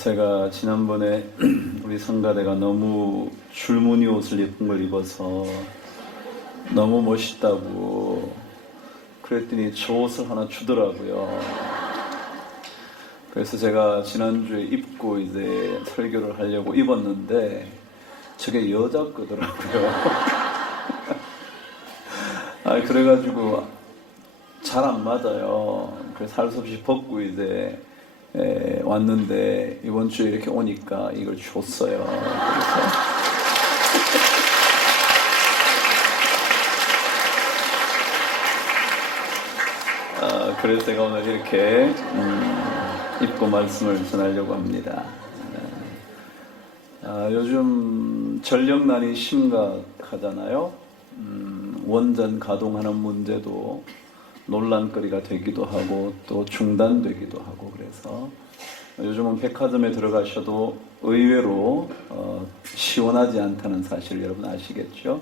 제가 지난번에 우리 성가대가 너무 줄무늬 옷을 예쁜 걸 입어서 너무 멋있다고 그랬더니 저 옷을 하나 주더라고요. 그래서 제가 지난주에 입고 이제 설교를 하려고 입었는데 저게 여자 거더라고요. 그래가지고 잘 안 맞아요. 그래서 할 수 없이 벗고 이제 왔는데 이번 주에 이렇게 오니까 이걸 줬어요. 그래서 제가 오늘 이렇게 입고 말씀을 전하려고 합니다. 요즘 전력난이 심각하잖아요. 원전 가동하는 문제도 논란거리가 되기도 하고 또 중단되기도 하고, 그래서 요즘은 백화점에 들어가셔도 의외로 시원하지 않다는 사실을 여러분 아시겠죠?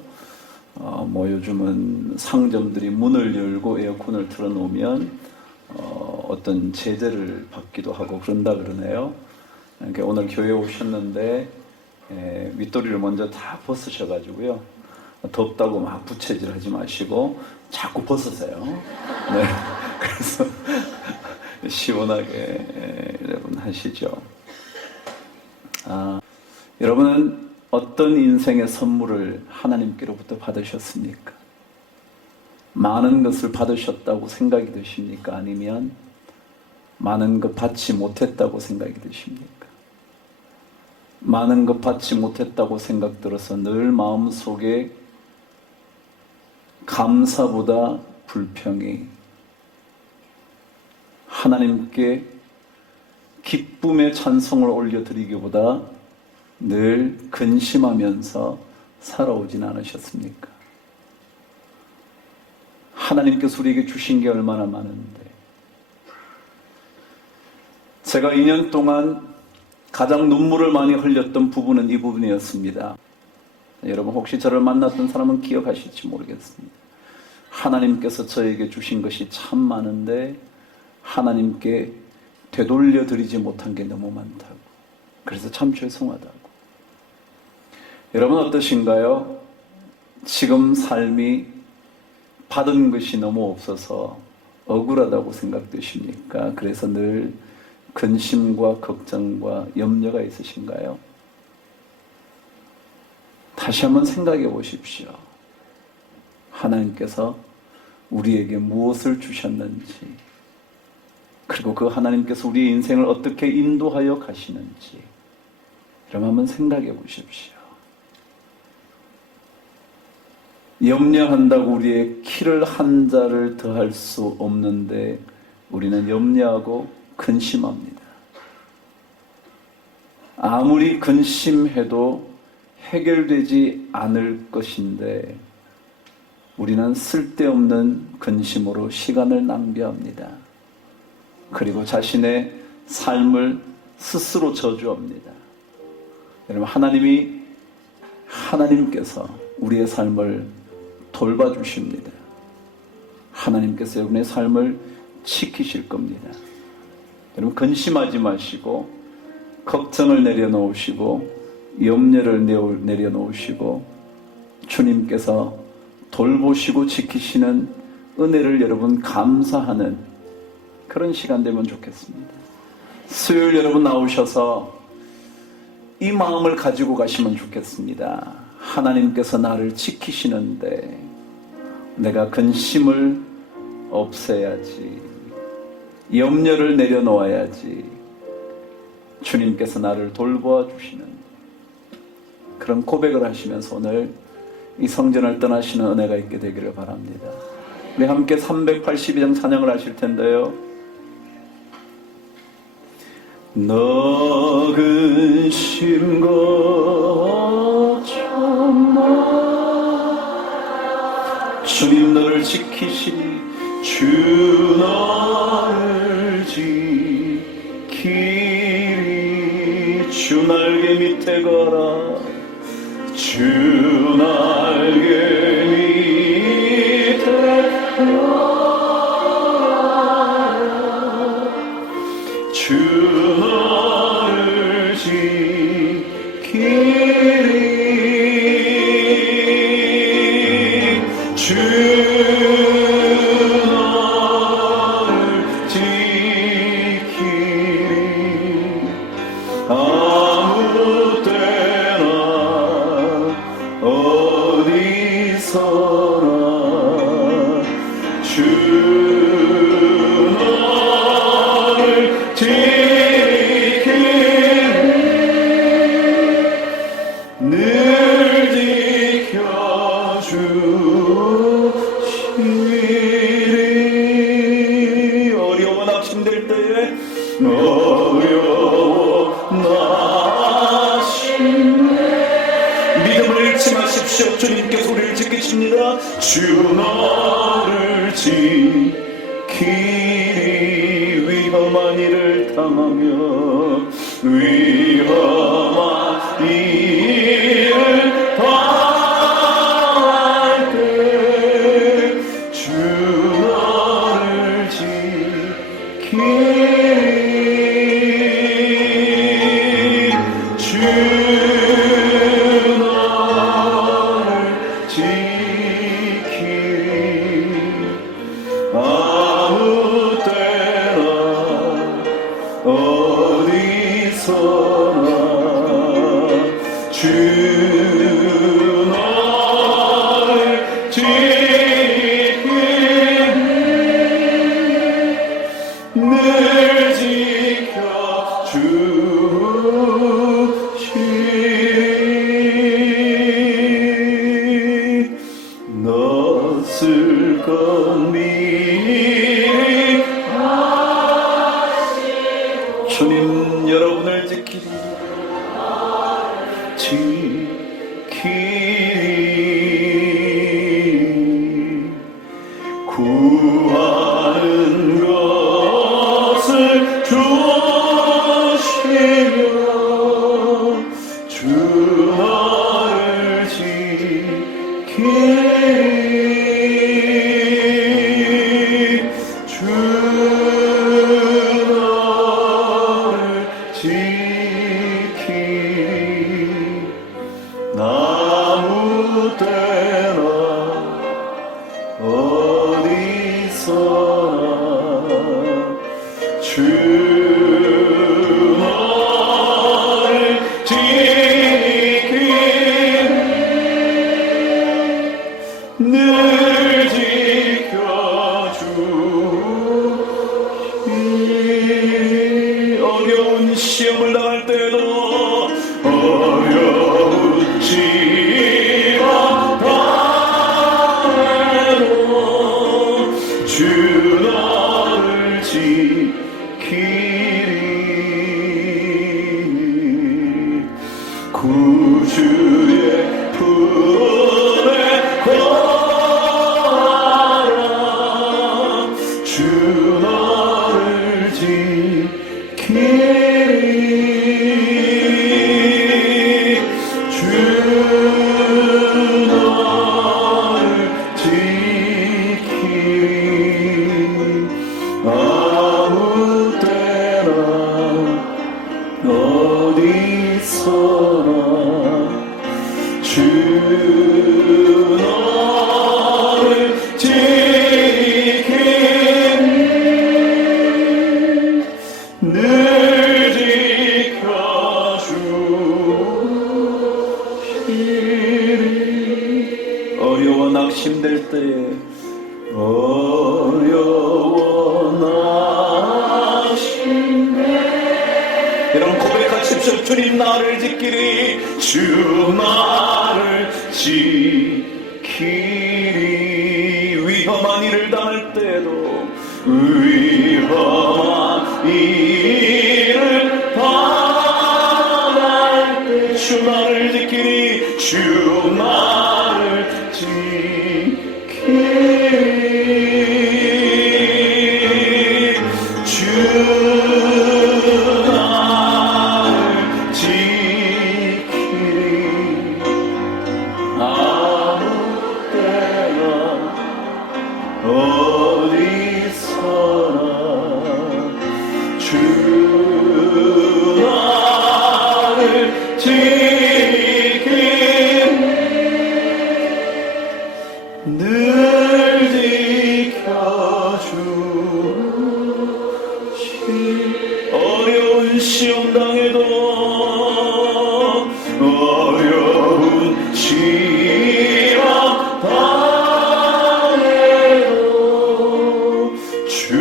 요즘은 상점들이 문을 열고 에어컨을 틀어놓으면 어떤 제재를 받기도 하고 그런다 그러네요. 그러니까 오늘 교회에 오셨는데 윗도리를 먼저 다 벗으셔가지고요, 덥다고 막 부채질 하지 마시고 자꾸 벗으세요. 네. 그래서 시원하게 여러분 하시죠. 여러분은 어떤 인생의 선물을 하나님께로부터 받으셨습니까? 많은 것을 받으셨다고 생각이 드십니까? 아니면 많은 것 받지 못했다고 생각이 드십니까? 많은 것 받지 못했다고 생각 들어서 늘 마음속에 감사보다 불평이, 하나님께 기쁨의 찬송을 올려드리기보다 늘 근심하면서 살아오진 않으셨습니까? 하나님께서 우리에게 주신 게 얼마나 많은데, 제가 2년 동안 가장 눈물을 많이 흘렸던 부분은 이 부분이었습니다. 여러분 혹시 저를 만났던 사람은 기억하실지 모르겠습니다. 하나님께서 저에게 주신 것이 참 많은데 하나님께 되돌려 드리지 못한 게 너무 많다고, 그래서 참 죄송하다고. 여러분 어떠신가요? 지금 삶이 받은 것이 너무 없어서 억울하다고 생각되십니까? 그래서 늘 근심과 걱정과 염려가 있으신가요? 다시 한번 생각해 보십시오. 하나님께서 우리에게 무엇을 주셨는지, 그리고 그 하나님께서 우리의 인생을 어떻게 인도하여 가시는지 여러분 한번 생각해 보십시오. 염려한다고 우리의 키를 한 자를 더할 수 없는데 우리는 염려하고 근심합니다. 아무리 근심해도 해결되지 않을 것인데 우리는 쓸데없는 근심으로 시간을 낭비합니다. 그리고 자신의 삶을 스스로 저주합니다. 여러분, 하나님께서 우리의 삶을 돌봐주십니다. 하나님께서 여러분의 삶을 지키실 겁니다. 여러분 근심하지 마시고 걱정을 내려놓으시고 염려를 내려놓으시고 주님께서 돌보시고 지키시는 은혜를 여러분 감사하는 그런 시간 되면 좋겠습니다. 수요일 여러분 나오셔서 이 마음을 가지고 가시면 좋겠습니다. 하나님께서 나를 지키시는데 내가 근심을 없애야지, 염려를 내려놓아야지, 주님께서 나를 돌보아 주시는 그런 고백을 하시면서 오늘 이 성전을 떠나시는 은혜가 있게 되기를 바랍니다. 우리 함께 382장 찬양을 하실 텐데요. 너 근심 걱정 마, 주님 너를 지키시니 주 너를 지키리. 주 날개 밑에 거라, 주 날개 밑에 거라, 주 너를 고백하십시오. 주님께서 우리를 지키십니다. 주 너를 지키리. 위험한 일을 당하며 위험한 일을 당할 때 주 너를 지키리. 주 너를 지키리. 아무 때나 어디서나 주 너를 지키리. 늘 지켜주시. 낯을 건 미리 주님 여러분을 지키리. 구하는 것을 주시며 주 너를 지키리. 주 너를 지키리. 아무 때나 어디서나 주 너를 지키리. 늘 지켜주리. 어려운 시험을 당할 때도 어려운 시험 당해도 주 너를 지키리. 구주의 품에 거하라. 주 너를 지키리. 주 너를 지키리. 아무 때나 어디서나 주 너를 지키리. 늘 지켜주시리. 어려워 낙심될 때에 어려워 낙심될 여러분 고백하십시오. 주님 나를 지키리. 주 나를 지키리. 위험한 일을 당할 때도 위험한 일을 당할 때 주 나를 지키리. 주 나를 지키리. 주 나를 지키리. 아무 때나 어디서나 주 나를 지키리. 늘 지켜주시. 어려운 시험 당해도 어려운 시험 당해도 주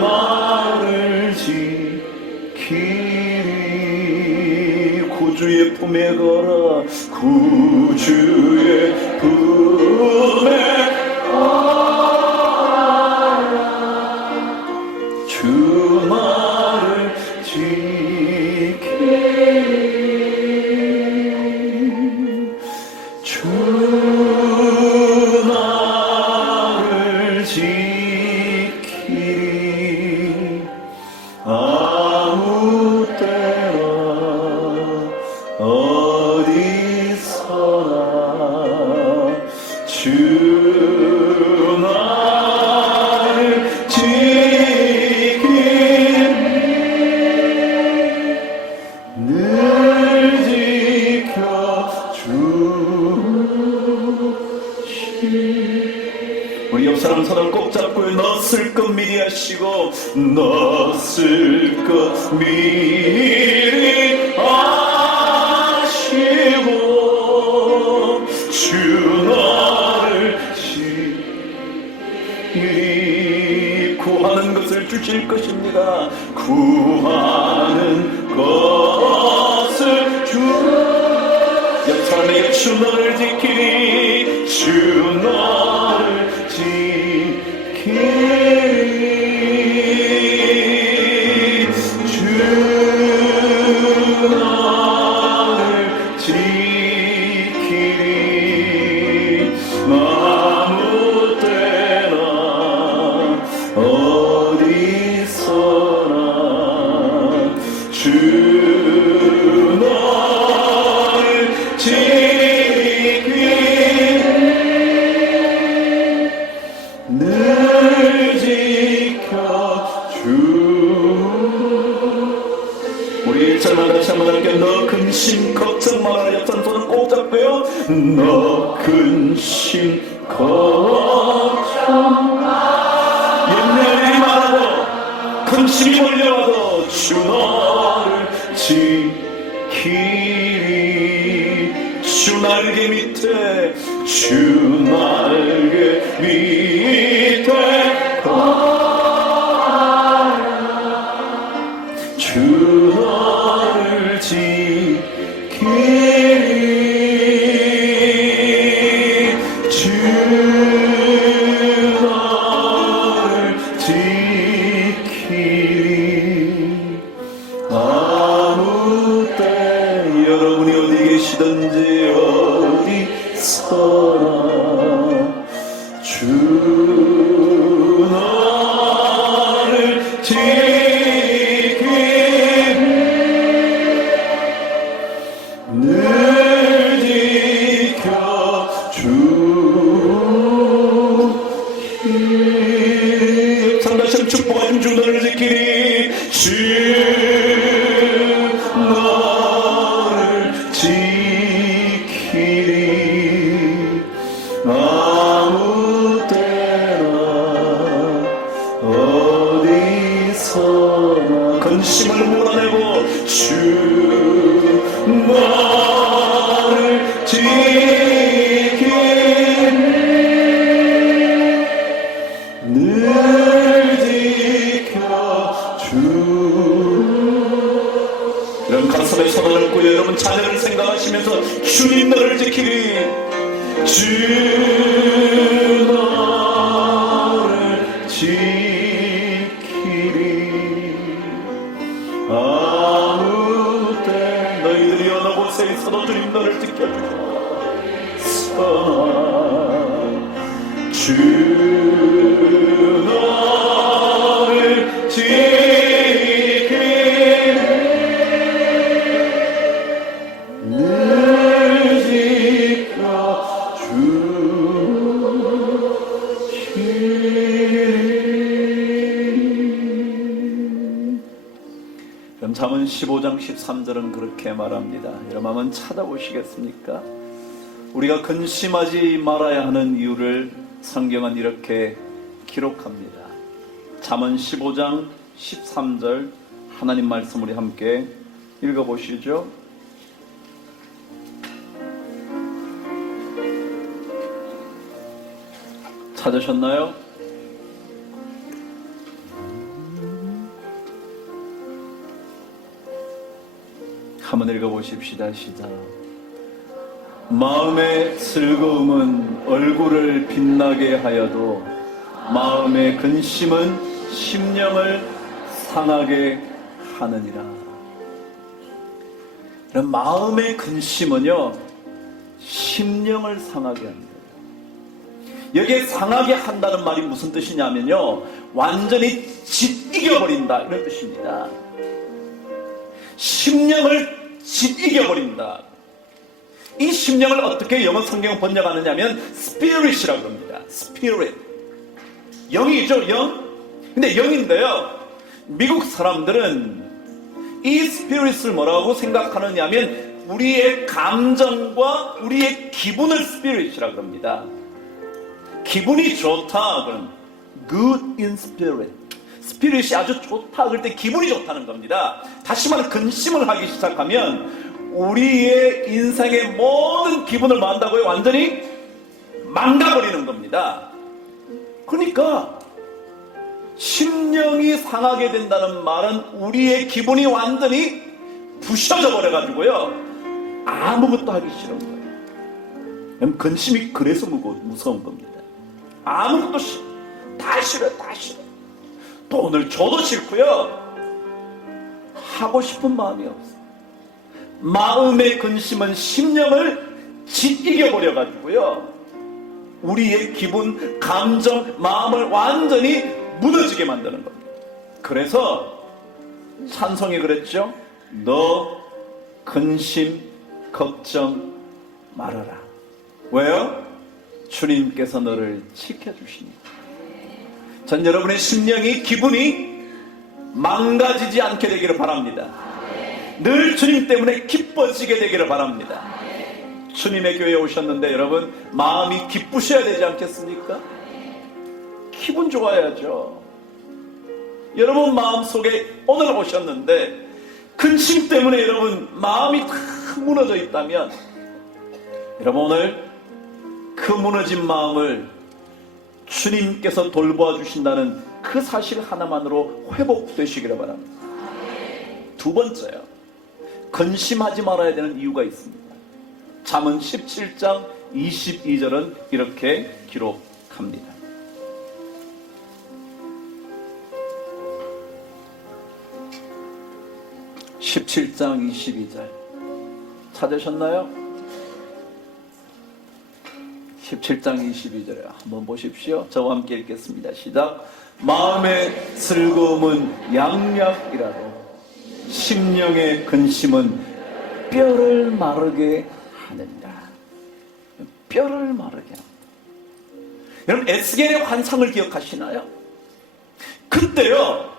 나를 지키리. 구주의 품에 거라. 구주의 품에 주 나를 지키리. 주 하시고 낯을 것 미리 아시고 주 나를 지리 구하는 것을 주실 것입니다. 구하는 것을 주 옆 사람에게 주 너를 지키리 주 너를 지키리 주 너를 지키리 아무 때나 어디서나 주 너를 지키리 늘 지켜주 우리 1절만 다시 한번 할게요. 너 근심 걱정 말아라. 옆선 손을 꼭 잡고요. 너 근심 걱정 염려하지 말고 근심이 몰려와도 주 너를 지키리 주 날개 밑에 주 날개 밑에 주 너를 지키리 주 너를 지키리 아무 때 여러분이 어디 계시든지 어디서나 주 너를 지키리 늘 지켜주리 상다시 축복하신 주 너를 지키리 주 너를 지키리 아무 때나 어디서나 근심을 몰아내고 주 너를 지키리 늘 지켜주 이런 가슴에 손을 얹고 여러분 자녀를 생각하시면서 주님 너를 지키리 주 너를 지키리 아무 때 너희들이 어느 곳에 있어도 주님 너를 지켜주소서 주 너를 지키리 늘 지켜주시리 그럼 잠언 15장 13절은 그렇게 말합니다. 여러분 한번 찾아보시겠습니까? 우리가 근심하지 말아야 하는 이유를 성경은 이렇게 기록합니다. 잠언 15장 13절 하나님 말씀 우리 함께 읽어보시죠. 찾으셨나요? 한번 읽어보십시다. 시작. 마음의 즐거움은 얼굴을 빛나게 하여도 마음의 근심은 심령을 상하게 하느니라. 마음의 근심은요 심령을 상하게 합니다. 여기에 상하게 한다는 말이 무슨 뜻이냐면요 완전히 짓이겨버린다 이런 뜻입니다. 심령을 짓이겨버린다. 이 심령을 어떻게 영어 성경 번역하느냐 하면 spirit이라고 합니다. spirit. 영이죠, 영? 근데 영인데요. 미국 사람들은 이 spirit을 뭐라고 생각하느냐 하면 우리의 감정과 우리의 기분을 spirit이라고 합니다. 기분이 좋다, 그럼 good in spirit. 스피릿이 아주 좋다. 그럴 때 기분이 좋다는 겁니다. 다시 말해 근심을 하기 시작하면 우리의 인생의 모든 기분을 만다고요? 완전히 망가버리는 겁니다. 그러니까 심령이 상하게 된다는 말은 우리의 기분이 완전히 부셔져 버려가지고요. 아무것도 하기 싫은 거예요. 근심이 그래서 무서운 겁니다. 아무것도 싫어. 다 싫어. 또 오늘 저도 싫고요. 하고 싶은 마음이 없어. 마음의 근심은 심령을 짓이겨버려가지고요. 우리의 기분, 감정, 마음을 완전히 무너지게 만드는 겁니다. 그래서 찬송이 그랬죠. 너 근심, 걱정 말아라. 왜요? 주님께서 너를 지켜주시니까. 전 여러분의 심령이, 기분이 망가지지 않게 되기를 바랍니다. 늘 주님 때문에 기뻐지게 되기를 바랍니다. 주님의 교회에 오셨는데 여러분 마음이 기쁘셔야 되지 않겠습니까? 기분 좋아야죠. 여러분 마음속에 오늘 오셨는데 근심 때문에 여러분 마음이 다 무너져 있다면 여러분 오늘 그 무너진 마음을 주님께서 돌보아 주신다는 그 사실 하나만으로 회복되시기를 바랍니다. 두 번째요. 근심하지 말아야 되는 이유가 있습니다. 잠언 17장 22절은 이렇게 기록합니다. (17장 22절) 찾으셨나요? 17장 22절에 한번 보십시오. 저와 함께 읽겠습니다. 시작. 마음의 슬픔은 양약이라도 심령의 근심은 뼈를 마르게 하느니라. 뼈를 마르게 합니다. 여러분 에스겔의 환상을 기억하시나요? 그때요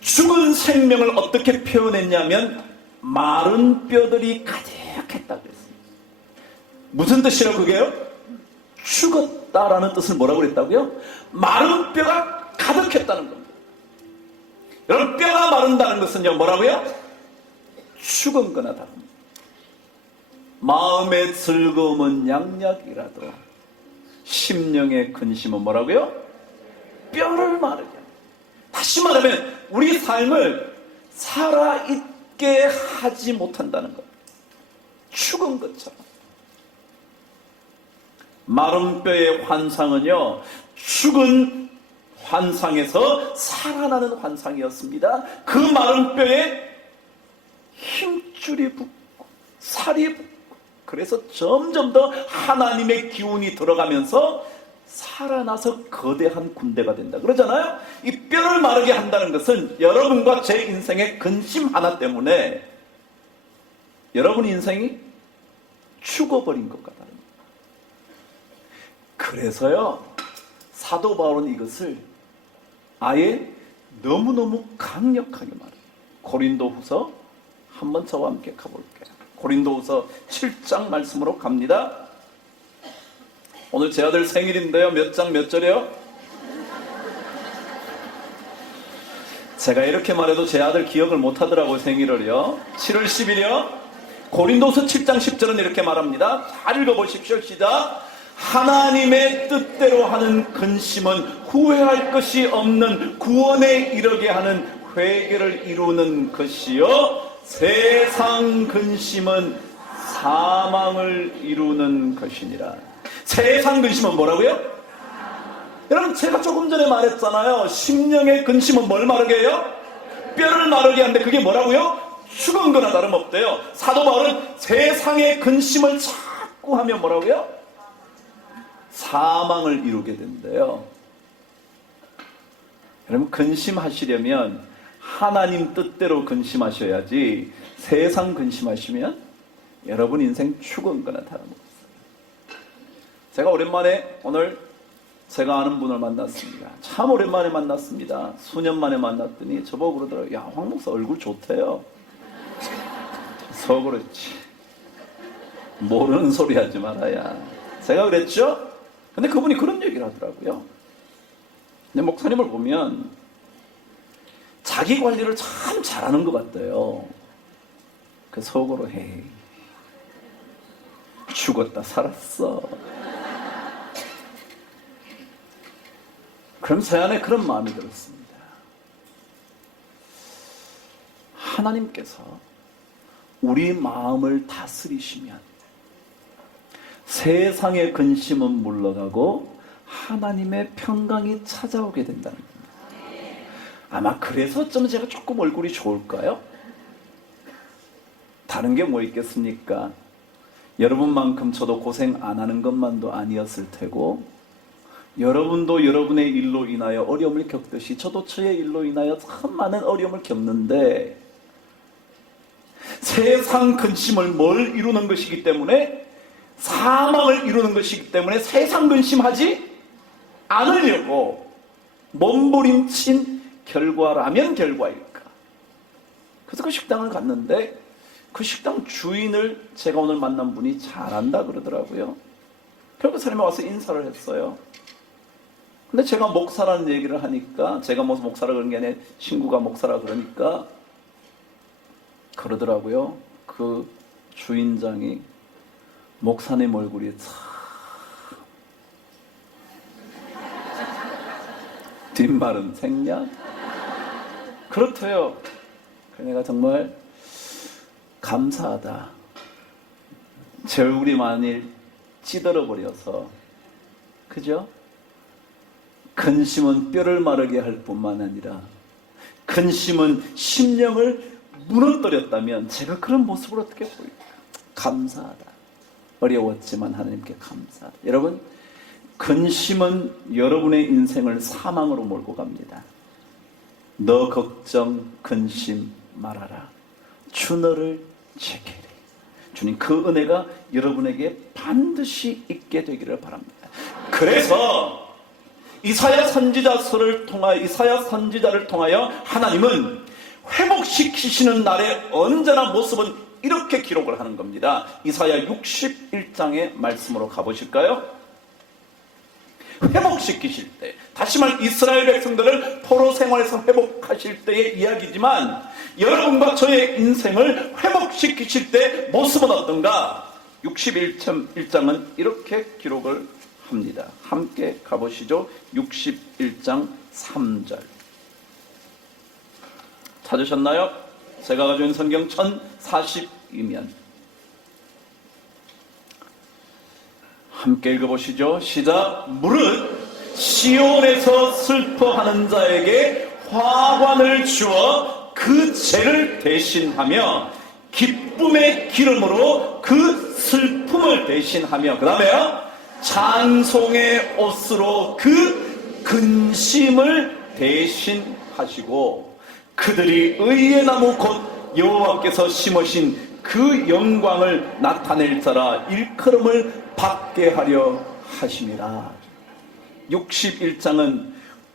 죽은 생명을 어떻게 표현했냐면 마른 뼈들이 가득했다고 했습니다. 무슨 뜻이라고 그게요? 죽었다라는 뜻을 뭐라고 그랬다고요? 마른 뼈가 가득했다는 겁니다. 여러분 뼈가 마른다는 것은요 뭐라고요? 죽은 거나 다릅니다. 마음의 즐거움은 양약이라도 심령의 근심은 뭐라고요? 뼈를 마르게 합니다. 다시 말하면 우리 삶을 살아있게 하지 못한다는 것. 죽은 것처럼. 마른 뼈의 환상은요 죽은 환상에서 살아나는 환상이었습니다. 그 마른 뼈에 힘줄이 붙고 살이 붙고 그래서 점점 더 하나님의 기운이 들어가면서 살아나서 거대한 군대가 된다 그러잖아요. 이 뼈를 마르게 한다는 것은 여러분과 제 인생의 근심 하나 때문에 여러분 인생이 죽어버린 것 같다는 거예요. 그래서요 사도 바울은 이것을 아예 너무너무 강력하게 말해요. 고린도후서 한번 저와 함께 가볼게요. 고린도후서 7장 말씀으로 갑니다. 오늘 제 아들 생일인데요. 몇 장 몇 절이요? 제가 이렇게 말해도 제 아들 기억을 못하더라고요. 생일을요. 7월 10일이요. 고린도서 7장 10절은 이렇게 말합니다. 잘 읽어보십시오. 시작. 하나님의 뜻대로 하는 근심은 후회할 것이 없는 구원에 이르게 하는 회개를 이루는 것이요 세상 근심은 사망을 이루는 것이니라. 세상 근심은 뭐라고요? 여러분 제가 조금 전에 말했잖아요. 심령의 근심은 뭘 마르게 해요? 뼈를 마르게 하는데 그게 뭐라고요? 죽은 거나 다름없대요. 사도 바울은 세상의 근심을 자꾸 하면 뭐라고요? 사망을 이루게 된대요. 여러분 근심하시려면 하나님 뜻대로 근심하셔야지 세상 근심하시면 여러분 인생 죽은 거나 다름없어요. 제가 오랜만에 오늘 제가 아는 분을 만났습니다. 참 오랜만에 만났습니다. 수년 만에 만났더니 저보고 그러더라고요. 야, 황 목사 얼굴 좋대요. 그렇지. 모르는 소리 하지 말아야. 제가 그랬죠? 근데 그분이 그런 얘기를 하더라고요. 근데 목사님을 보면 자기 관리를 참 잘하는 것 같아요. 그 속으로 해. 죽었다 살았어. 그럼 제 안에 그런 마음이 들었습니다. 하나님께서 우리 마음을 다스리시면 세상의 근심은 물러가고 하나님의 평강이 찾아오게 된다는 겁니다. 아마 그래서 좀 제가 조금 얼굴이 좋을까요? 다른 게 뭐 있겠습니까? 여러분만큼 저도 고생 안 하는 것만도 아니었을 테고, 여러분도 여러분의 일로 인하여 어려움을 겪듯이 저도 저의 일로 인하여 참 많은 어려움을 겪는데, 세상 근심을 뭘 이루는 것이기 때문에, 사망을 이루는 것이기 때문에 세상 근심하지 않으려고 몸부림친 결과라면 결과일까? 그래서 그 식당을 갔는데 그 식당 주인을 제가 오늘 만난 분이 잘한다 그러더라고요. 결국 사람이 와서 인사를 했어요. 근데 제가 목사라는 얘기를 하니까, 제가 무슨 목사라 그런 게 아니라 친구가 목사라 그러니까 그러더라고요. 그 주인장이, 목사님 얼굴이 참 뒷말은 생략? 그렇대요. 내가 정말 감사하다. 제 얼굴이 만일 찌들어 버려서, 그죠? 근심은 뼈를 마르게 할 뿐만 아니라 근심은 심령을 무너뜨렸다면 제가 그런 모습을 어떻게 보일까? 감사하다. 어려웠지만 하나님께 감사하다. 여러분, 근심은 여러분의 인생을 사망으로 몰고 갑니다. 너 걱정 근심 말아라. 주 너를 지키리. 주님, 그 은혜가 여러분에게 반드시 있게 되기를 바랍니다. 그래서 이사야 선지자를 통하여 하나님은 회복시키시는 날의 언제나 모습은 이렇게 기록을 하는 겁니다. 이사야 61장의 말씀으로 가보실까요? 회복시키실 때, 다시 말해 이스라엘 백성들을 포로 생활에서 회복하실 때의 이야기지만, 여러분과 저의 인생을 회복시키실 때 모습은 어떤가? 61장은 이렇게 기록을 합니다. 함께 가보시죠. 61장 3절. 찾으셨나요? 제가 가지고 있는 성경 1042면 함께 읽어보시죠. 시작. 무릇 시온에서 슬퍼하는 자에게 화관을 주어 그 죄를 대신하며 기쁨의 기름으로 그 슬픔을 대신하며, 그 다음에요, 찬송의 옷으로 그 근심을 대신하시고 그들이 의의 나무 곧 여호와께서 심으신 그 영광을 나타낼 자라 일컬음을 받게 하려 하심이라. 61장은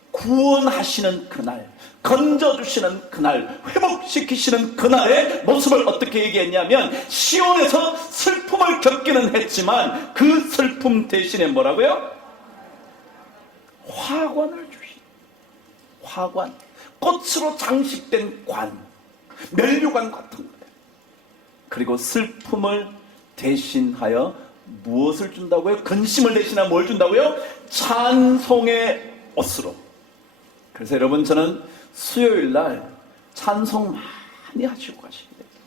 구원하시는 그날, 건져주시는 그날, 회복시키시는 그날의 모습을 어떻게 얘기했냐면, 시온에서 슬픔을 겪기는 했지만 그 슬픔 대신에 뭐라고요? 화관을 주시. 화관, 꽃으로 장식된 관, 면류관 같은 거예요. 그리고 슬픔을 대신하여 무엇을 준다고요? 근심을 대신하여 뭘 준다고요? 찬송의 옷으로. 그래서 여러분, 저는 수요일 날 찬송 많이 하시고 가시게 됩니다.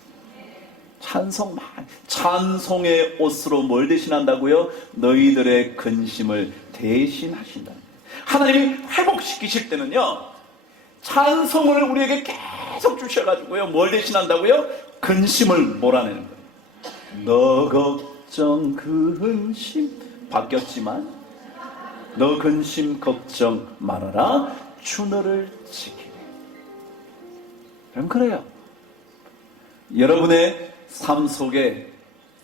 찬송 많이. 찬송의 옷으로 뭘 대신한다고요? 너희들의 근심을 대신하신다. 하나님이 회복시키실 때는요, 찬송을 우리에게 계속 주셔가지고요, 뭘 대신한다고요? 근심을 몰아내는 거예요. 너 걱정 근심 바뀌었지만, 너 근심 걱정 말아라. 주 너를 지키리. 그럼 그래요. 여러분의 삶 속에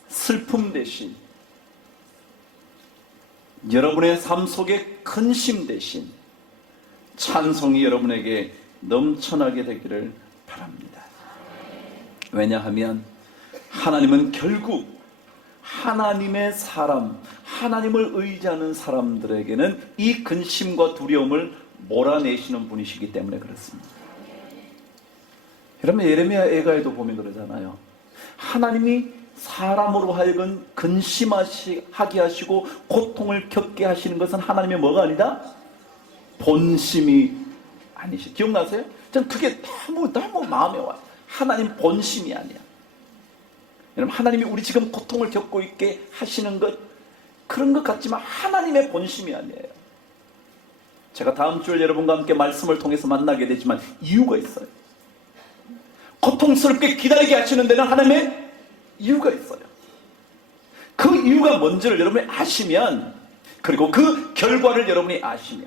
슬픔 대신, 여러분의 삶 속에 근심 대신 찬송이 여러분에게 넘쳐나게 되기를 바랍니다. 왜냐하면 하나님은 결국 하나님의 사람, 하나님을 의지하는 사람들에게는 이 근심과 두려움을 몰아내시는 분이시기 때문에 그렇습니다. 여러분 예레미야 애가에도 보면 그러잖아요. 하나님이 사람으로 하여금 근심하게 하시고 고통을 겪게 하시는 것은 하나님의 뭐가 아니다? 본심이 아니시. 기억나세요? 전 그게 너무 마음에 와요. 하나님 본심이 아니야. 여러분 하나님이 우리 지금 고통을 겪고 있게 하시는 것 그런 것 같지만 하나님의 본심이 아니에요. 제가 다음 주에 여러분과 함께 말씀을 통해서 만나게 되지만 이유가 있어요. 고통스럽게 기다리게 하시는 데는 하나님의 이유가 있어요. 그 이유가 뭔지를 여러분이 아시면, 그리고 그 결과를 여러분이 아시면,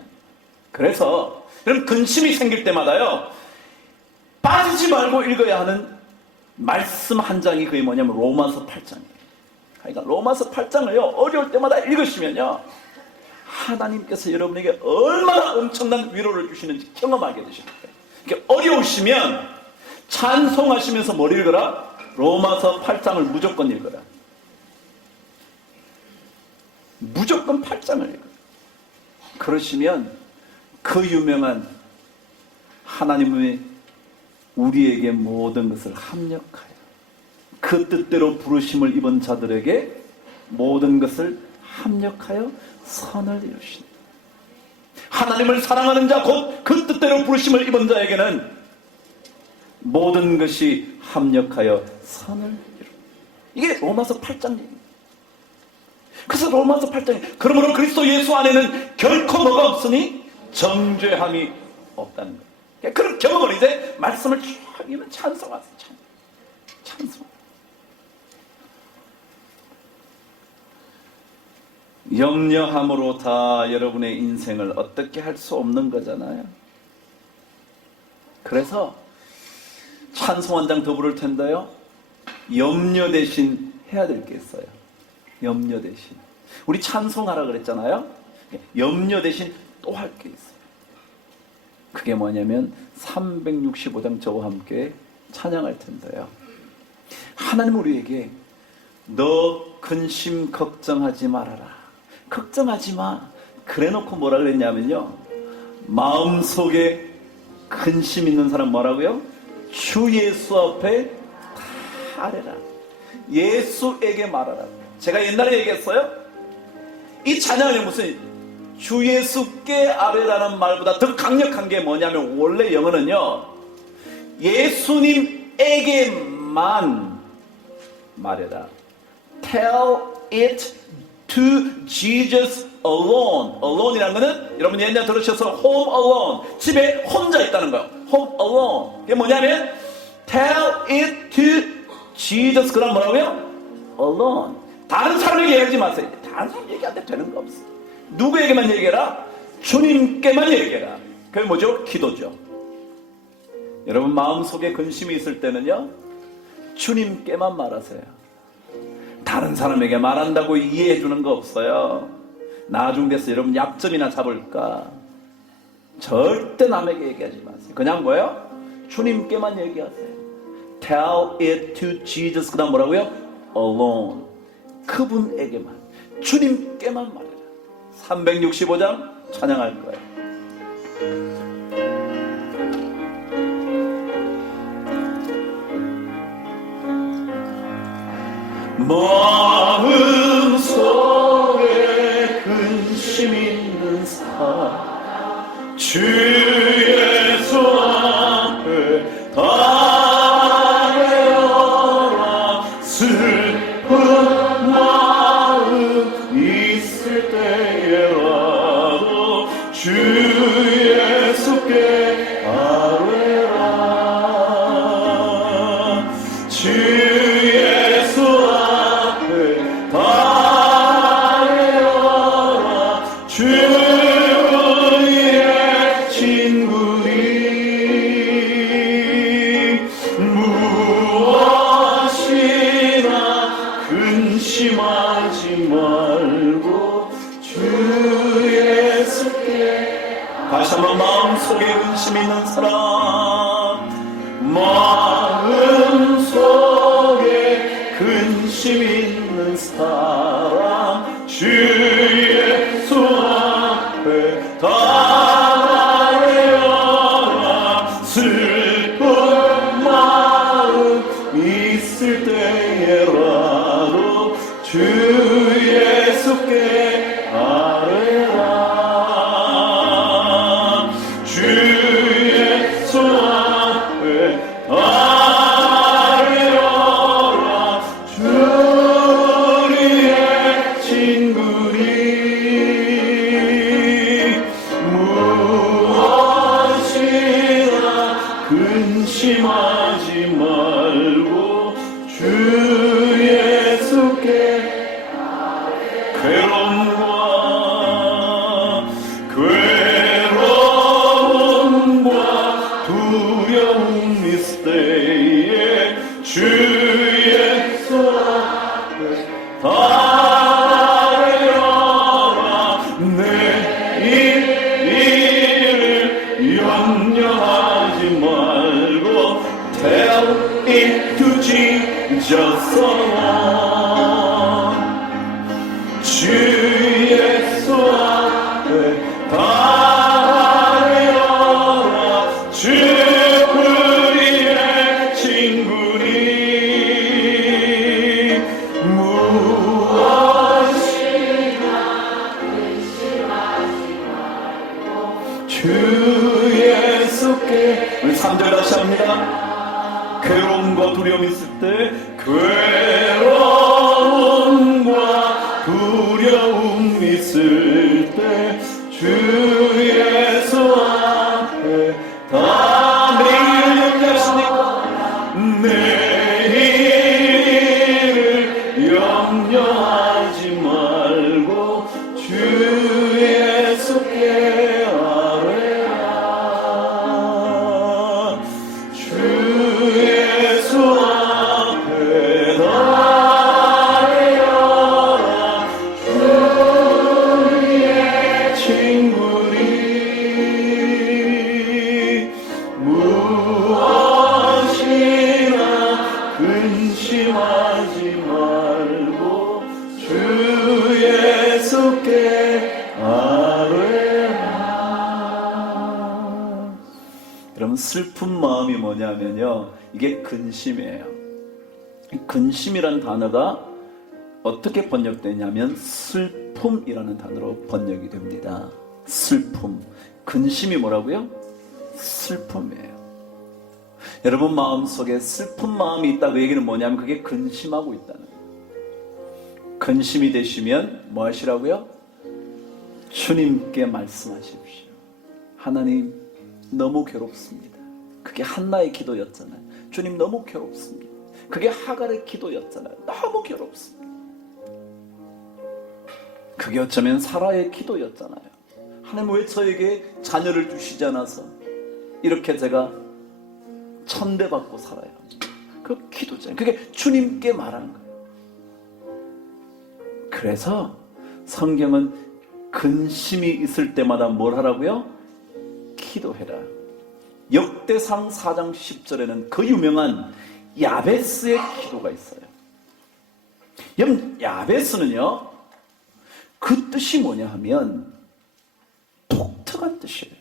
그래서 여러분 근심이 생길 때마다요 빠지지 말고 읽어야 하는 말씀 한 장이 그게 뭐냐면 로마서 8장이에요. 그러니까 로마서 8장을요 어려울 때마다 읽으시면요 하나님께서 여러분에게 얼마나 엄청난 위로를 주시는지 경험하게 되실 거예요. 그러니까 어려우시면 찬송하시면서 뭘 읽어라? 로마서 8장을 무조건 읽어라. 무조건 8장을 읽어라. 그러시면 그 유명한 하나님의 우리에게 모든 것을 합력하여 그 뜻대로 부르심을 입은 자들에게 모든 것을 합력하여 선을 이루신다. 하나님을 사랑하는 자 곧 그 뜻대로 부르심을 입은 자에게는 모든 것이 합력하여 선을 이룬다. 이게 로마서 8장 얘기입니다. 그래서 로마서 8장에 그러므로 그리스도 예수 안에는 결코 뭐가 없으니 정죄함이 없다는 거예요. 그런 경험을 이제 말씀을 쭉 하면 찬송하세요. 찬송. 염려함으로 다 여러분의 인생을 어떻게 할 수 없는 거잖아요. 그래서 찬송 한 장 더 부를 텐데요 염려 대신 해야 될 게 있어요. 염려 대신 우리 찬송하라 그랬잖아요. 염려 대신 또 할 게 있어요. 그게 뭐냐면 365장 저와 함께 찬양할 텐데요 하나님 우리에게 너 근심 걱정하지 말아라. 걱정하지 마. 그래놓고 뭐라 그랬냐면요 마음속에 근심 있는 사람 뭐라고요? 주 예수 앞에 다 아뢰라. 예수에게 말하라. 제가 옛날에 얘기했어요. 이 찬양은 무슨 주 예수께 아뢰라는 말보다 더 강력한 게 뭐냐면 원래 영어는요 예수님에게만 말해라. Tell it to Jesus alone. alone이라는 거는 여러분 옛날에 들으셔서 home alone. 집에 혼자 있다는 거예요. home alone. 그게 뭐냐면 tell it to Jesus. 그 다음 뭐라고요? alone. 다른 사람에게 얘기하지 마세요. 다른 사람 얘기하는데 되는 거 없어. 누구에게만 얘기해라? 주님께만 얘기해라. 그게 뭐죠? 기도죠. 여러분 마음속에 근심이 있을 때는요 주님께만 말하세요. 다른 사람에게 말한다고 이해해 주는 거 없어요. 나중 돼서 여러분 약점이나 잡을까? 절대 남에게 얘기하지 마세요. 그냥 뭐예요? 주님께만 얘기하세요. Tell it to Jesus. 그 다음 뭐라고요? Alone. 그분에게만, 주님께만 말해라. 365장 찬양할 거예요. 마음속에 근심 있는 사람 주 예수 앞에 다해라. 슬픈 마음 있을 때에라도 주 예수께 아뢰라. 주 주의 친구니 무엇이나 근심하지 말고 주 예수께. 다시 한번 마음속에 근심 있는 사람, 마음속에 근심 있는 사람 주 예수 앞에 다해라. 슬픈 마음 주 예수께 아뢰라. 주 예수 앞에 아뢰어라. 주 우리의 친구니 무엇이나 근심하지 말고 주 예수께 괴로움과 두려움 있을 때에 주 예수 앞에 아뢰어라. 내일을 염려하지 말고 Tell it to Jesus alone. 주 예수 앞에 아뢰어라. 주 우리의 친구니 무엇이나 근심하지 말고 주 예수께. 우리 3절 다시 합니다. 괴로움과 두려움이 있을 때 괴로움과 두려움 있을 때 주 예수 앞에 다 내일을 염려하십니까? 내일을 염려하지 말고 주 예수께 아뢰라. 주 예수 앞에 아뢰어라. 주 우리의 친구니 무엇이나 근심하지 말고 주 예수께 아뢰라. 여러분, 슬픈 마음이 뭐냐면요, 이게 근심이에요. 근심이란 단어가 어떻게 번역되냐면 슬픔이라는 단어로 번역이 됩니다. 슬픔. 근심이 뭐라고요? 슬픔이에요. 여러분 마음속에 슬픈 마음이 있다, 그 얘기는 뭐냐면 그게 근심하고 있다는 거예요. 근심이 되시면 뭐 하시라고요? 주님께 말씀하십시오. 하나님, 너무 괴롭습니다. 그게 한나의 기도였잖아요. 주님, 너무 괴롭습니다. 그게 하갈의 기도였잖아요. 너무 괴롭습니다. 그게 어쩌면 사라의 기도였잖아요. 하나님, 왜 저에게 자녀를 주시지 않아서 이렇게 제가 천대받고 살아요? 그 기도잖아요. 그게 주님께 말한 거예요. 그래서 성경은 근심이 있을 때마다 뭘 하라고요? 기도해라. 역대상 4장 10절에는 그 유명한 야베스의 기도가 있어요. 여러분, 야베스는요, 그 뜻이 뭐냐 하면 독특한 뜻이에요.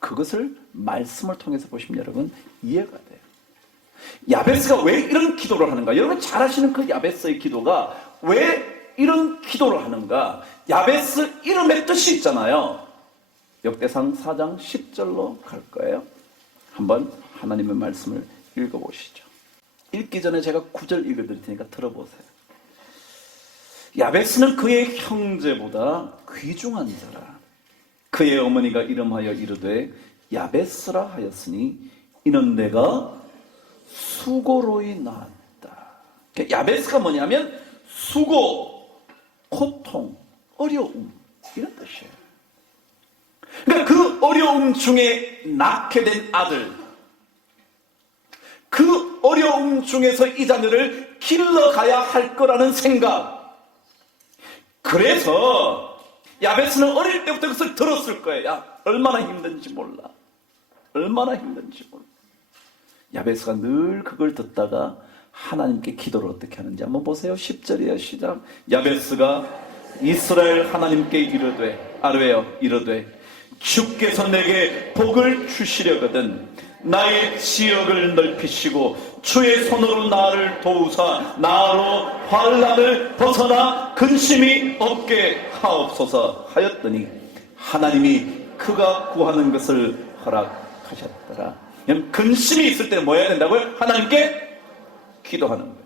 그것을 말씀을 통해서 보시면 여러분 이해가 돼요. 야베스가 왜 이런 기도를 하는가? 여러분 잘 아시는 그 야베스의 기도가 왜 이런 기도를 하는가? 야베스 이름의 뜻이 있잖아요. 역대상 4장 10절로 갈 거예요. 한번 하나님의 말씀을 읽어보시죠. 읽기 전에 제가 9절 읽어드릴 테니까 들어보세요. 야베스는 그의 형제보다 귀중한 자라. 그의 어머니가 이름하여 이르되 야베스라 하였으니 이는 내가 수고로이 낳았다. 야베스가 뭐냐면 수고, 고통, 어려움, 이런 뜻이에요. 그러니까 그 어려움 중에 낳게 된 아들, 그 어려움 중에서 이 자녀를 길러가야 할 거라는 생각. 그래서 야베스는 어릴 때부터 그것을 들었을 거예요. 야, 얼마나 힘든지 몰라. 얼마나 힘든지 몰라. 야베스가 늘 그걸 듣다가 하나님께 기도를 어떻게 하는지 한번 보세요. 10절이에요. 시작. 야베스가 이스라엘 하나님께 이르되, 아뢰어 이르되, 주께서 내게 복을 주시려거든 나의 지역을 넓히시고 주의 손으로 나를 도우사 나로 환난을 벗어나 근심이 없게 하옵소서 하였더니 하나님이 그가 구하는 것을 허락하셨더라. 근심이 있을 때 뭐 해야 된다고요? 하나님께 기도하는 거예요.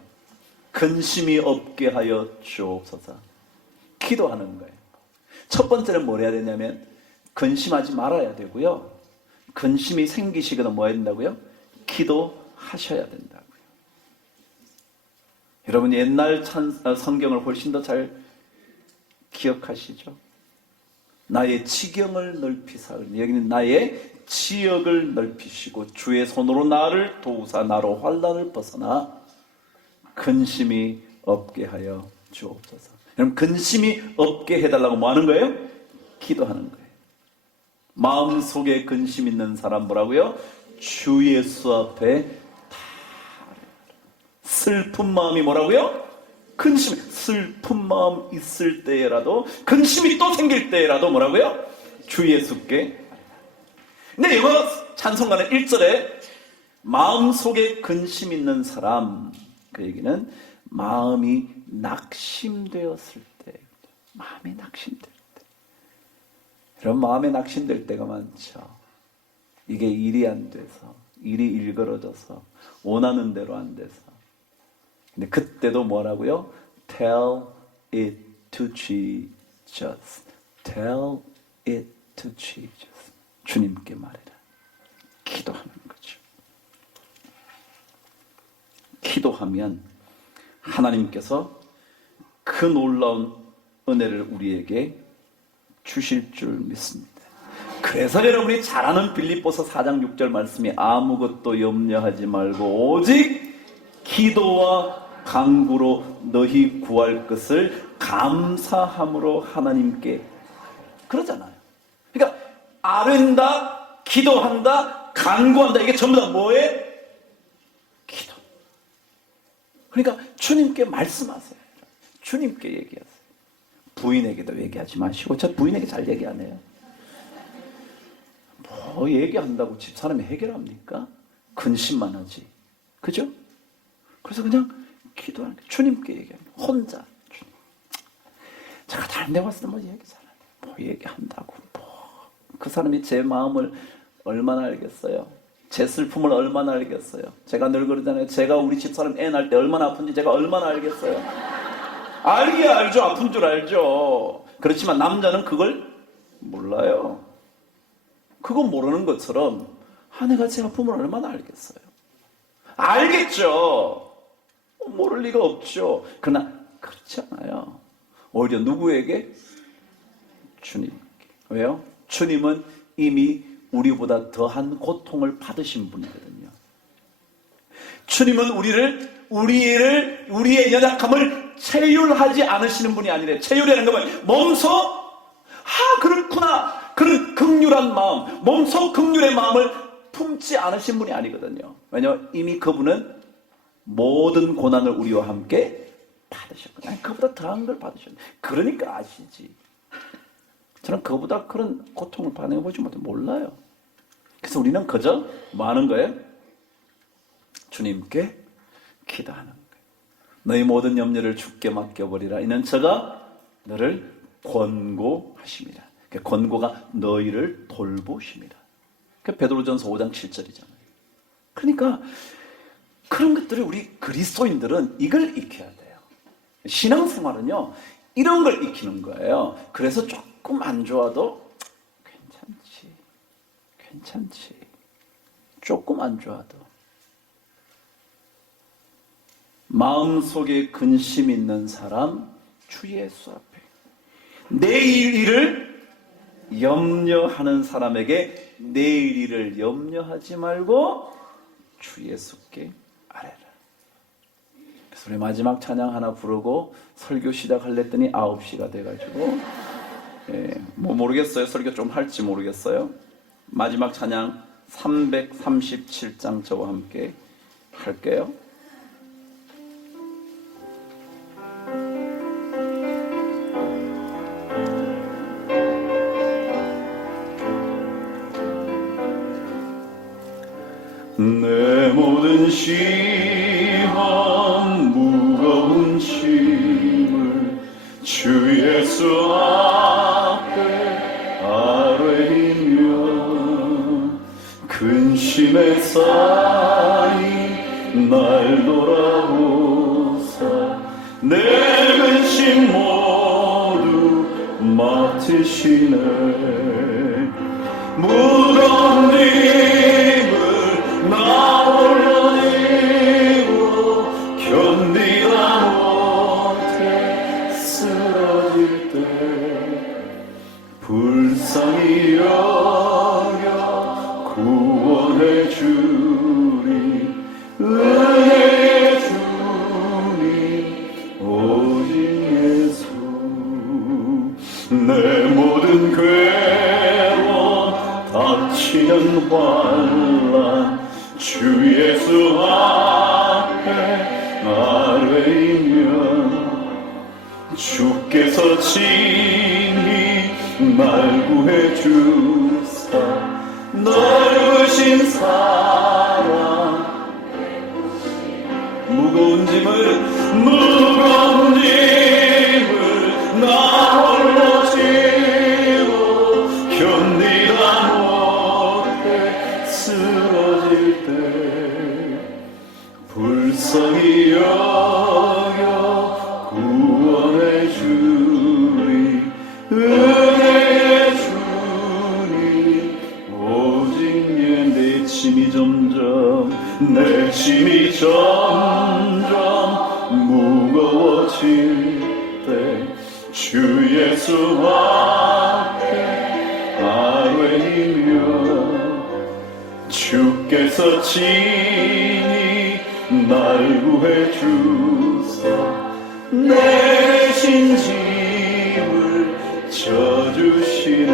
근심이 없게 하여 주옵소서. 기도하는 거예요. 첫 번째는 뭘 해야 되냐면 근심하지 말아야 되고요. 근심이 생기시거나 뭐 해야 된다고요? 기도하셔야 된다고요. 여러분 옛날 성경을 훨씬 더 잘 기억하시죠? 나의 지경을 넓히사, 여기는 나의 지역을 넓히시고 주의 손으로 나를 도우사 나로 환난을 벗어나 근심이 없게 하여 주옵소서. 여러분 근심이 없게 해달라고 뭐 하는 거예요? 기도하는 거예요. 마음속에 근심 있는 사람 뭐라고요? 주 예수 앞에 다 슬픈 마음이 뭐라고요? 근심, 슬픈 마음 있을 때라도 근심이 또 생길 때라도 뭐라고요? 주 예수께. 근데 영어 찬송가는 1절에 마음속에 근심 있는 사람, 그 얘기는 마음이 낙심되었을 때, 마음이 낙심될 때. 여러분 마음에 낙심될 때가 많죠. 이게 일이 안 돼서, 일이 일그러져서 원하는 대로 안 돼서. 근데 그때도 뭐라고요? Tell it to Jesus. Tell it to Jesus. 주님께 말해라. 기도하는 거죠. 기도하면 하나님께서 그 놀라운 은혜를 우리에게 주실 줄 믿습니다. 그래서 여러분이 잘 아는 빌립보서 4장 6절 말씀이 아무것도 염려하지 말고 오직 기도와 간구로 너희 구할 것을 감사함으로 하나님께, 그러잖아요. 그러니까 아뢰는다, 기도한다, 간구한다, 이게 전부 다 뭐예요? 기도. 그러니까 주님께 말씀하세요. 주님께 얘기하세요. 부인에게도 얘기하지 마시고, 저 부인에게 잘 얘기 안 해요. 뭐 얘기한다고 집사람이 해결합니까? 근심만 하지. 그죠? 그래서 그냥 기도하는 거예요. 주님께 얘기하는 거예요. 혼자. 주님. 제가 다른 데 왔을 때 뭐 얘기 잘해요. 뭐 얘기한다고. 뭐. 그 사람이 제 마음을 얼마나 알겠어요? 제 슬픔을 얼마나 알겠어요? 제가 늘 그러잖아요. 제가 우리 집사람 애 낳을 때 얼마나 아픈지 제가 얼마나 알겠어요? 알기야 알죠. 아픈 줄 알죠. 그렇지만 남자는 그걸 몰라요. 그거 모르는 것처럼 내가 제 아픔을 얼마나 알겠어요? 알겠죠. 모를 리가 없죠. 그러나 그렇지 않아요. 오히려 누구에게? 주님께. 왜요? 주님은 이미 우리보다 더한 고통을 받으신 분이거든요. 주님은 우리의 연약함을 체휼하지 않으시는 분이 아니래. 체휼이라는 건 몸소 그렇구나, 그런 긍휼한 마음, 몸소 긍휼의 마음을 품지 않으신 분이 아니거든요. 왜냐하면 이미 그분은 모든 고난을 우리와 함께 받으셨거든요. 그보다 더한 걸 받으셨어요. 그러니까 아시지. 저는 그보다 그런 고통을 반응해보지 못해 몰라요. 그래서 우리는 그저 뭐 하는 거예요? 주님께 기도하는 거예요. 너희 모든 염려를 주께 맡겨버리라. 이는 저가 너를 권고하십니다. 권고가 너희를 돌보십니다. 베드로전서 5장 7절이잖아요. 그러니까 그런 것들을 우리 그리스도인들은 이걸 익혀야 돼요. 신앙생활은요, 이런 걸 익히는 거예요. 그래서 조금 안 좋아도 괜찮지. 조금 안 좋아도. 마음속에 근심 있는 사람, 주 예수 앞에 내일 일을 염려하는 사람에게 내일 일을 염려하지 말고 주 예수께 아뢰라. 그래서 우리 마지막 찬양 하나 부르고 설교 시작하려더니 9시가 돼가지고 뭐 모르겠어요. 설교 좀 할지 모르겠어요. 마지막 찬양 337장 저와 함께 할게요. 내 모든 시험 무거운 짐을 주 예수 앞에 아뢰이며 근심에 쌓인 날 돌아보사 내 근심 모두 맡으시네. 무거운 짐을 나 홀로 지고 견디다 못해 쓰러질 때 불쌍히 여겨 구원해 주리 은혜의 주님 오직 예수. 내 모든 괴로움 닥치는 환난 주 예수 앞에 아뢰이면 주께서 친히 날 구해 주사 넓으신 사랑 무거운 짐을 나 홀로 지고 견디다 못해 쓰러질 때 불쌍히 여겨 구원해 주리 은혜의 주님 오직 내 짐이 점점 무거워질 때 주 예수 앞에 아뢰이며 주께서 친히 날 구해 주사 내 대신 짐을 져주시네.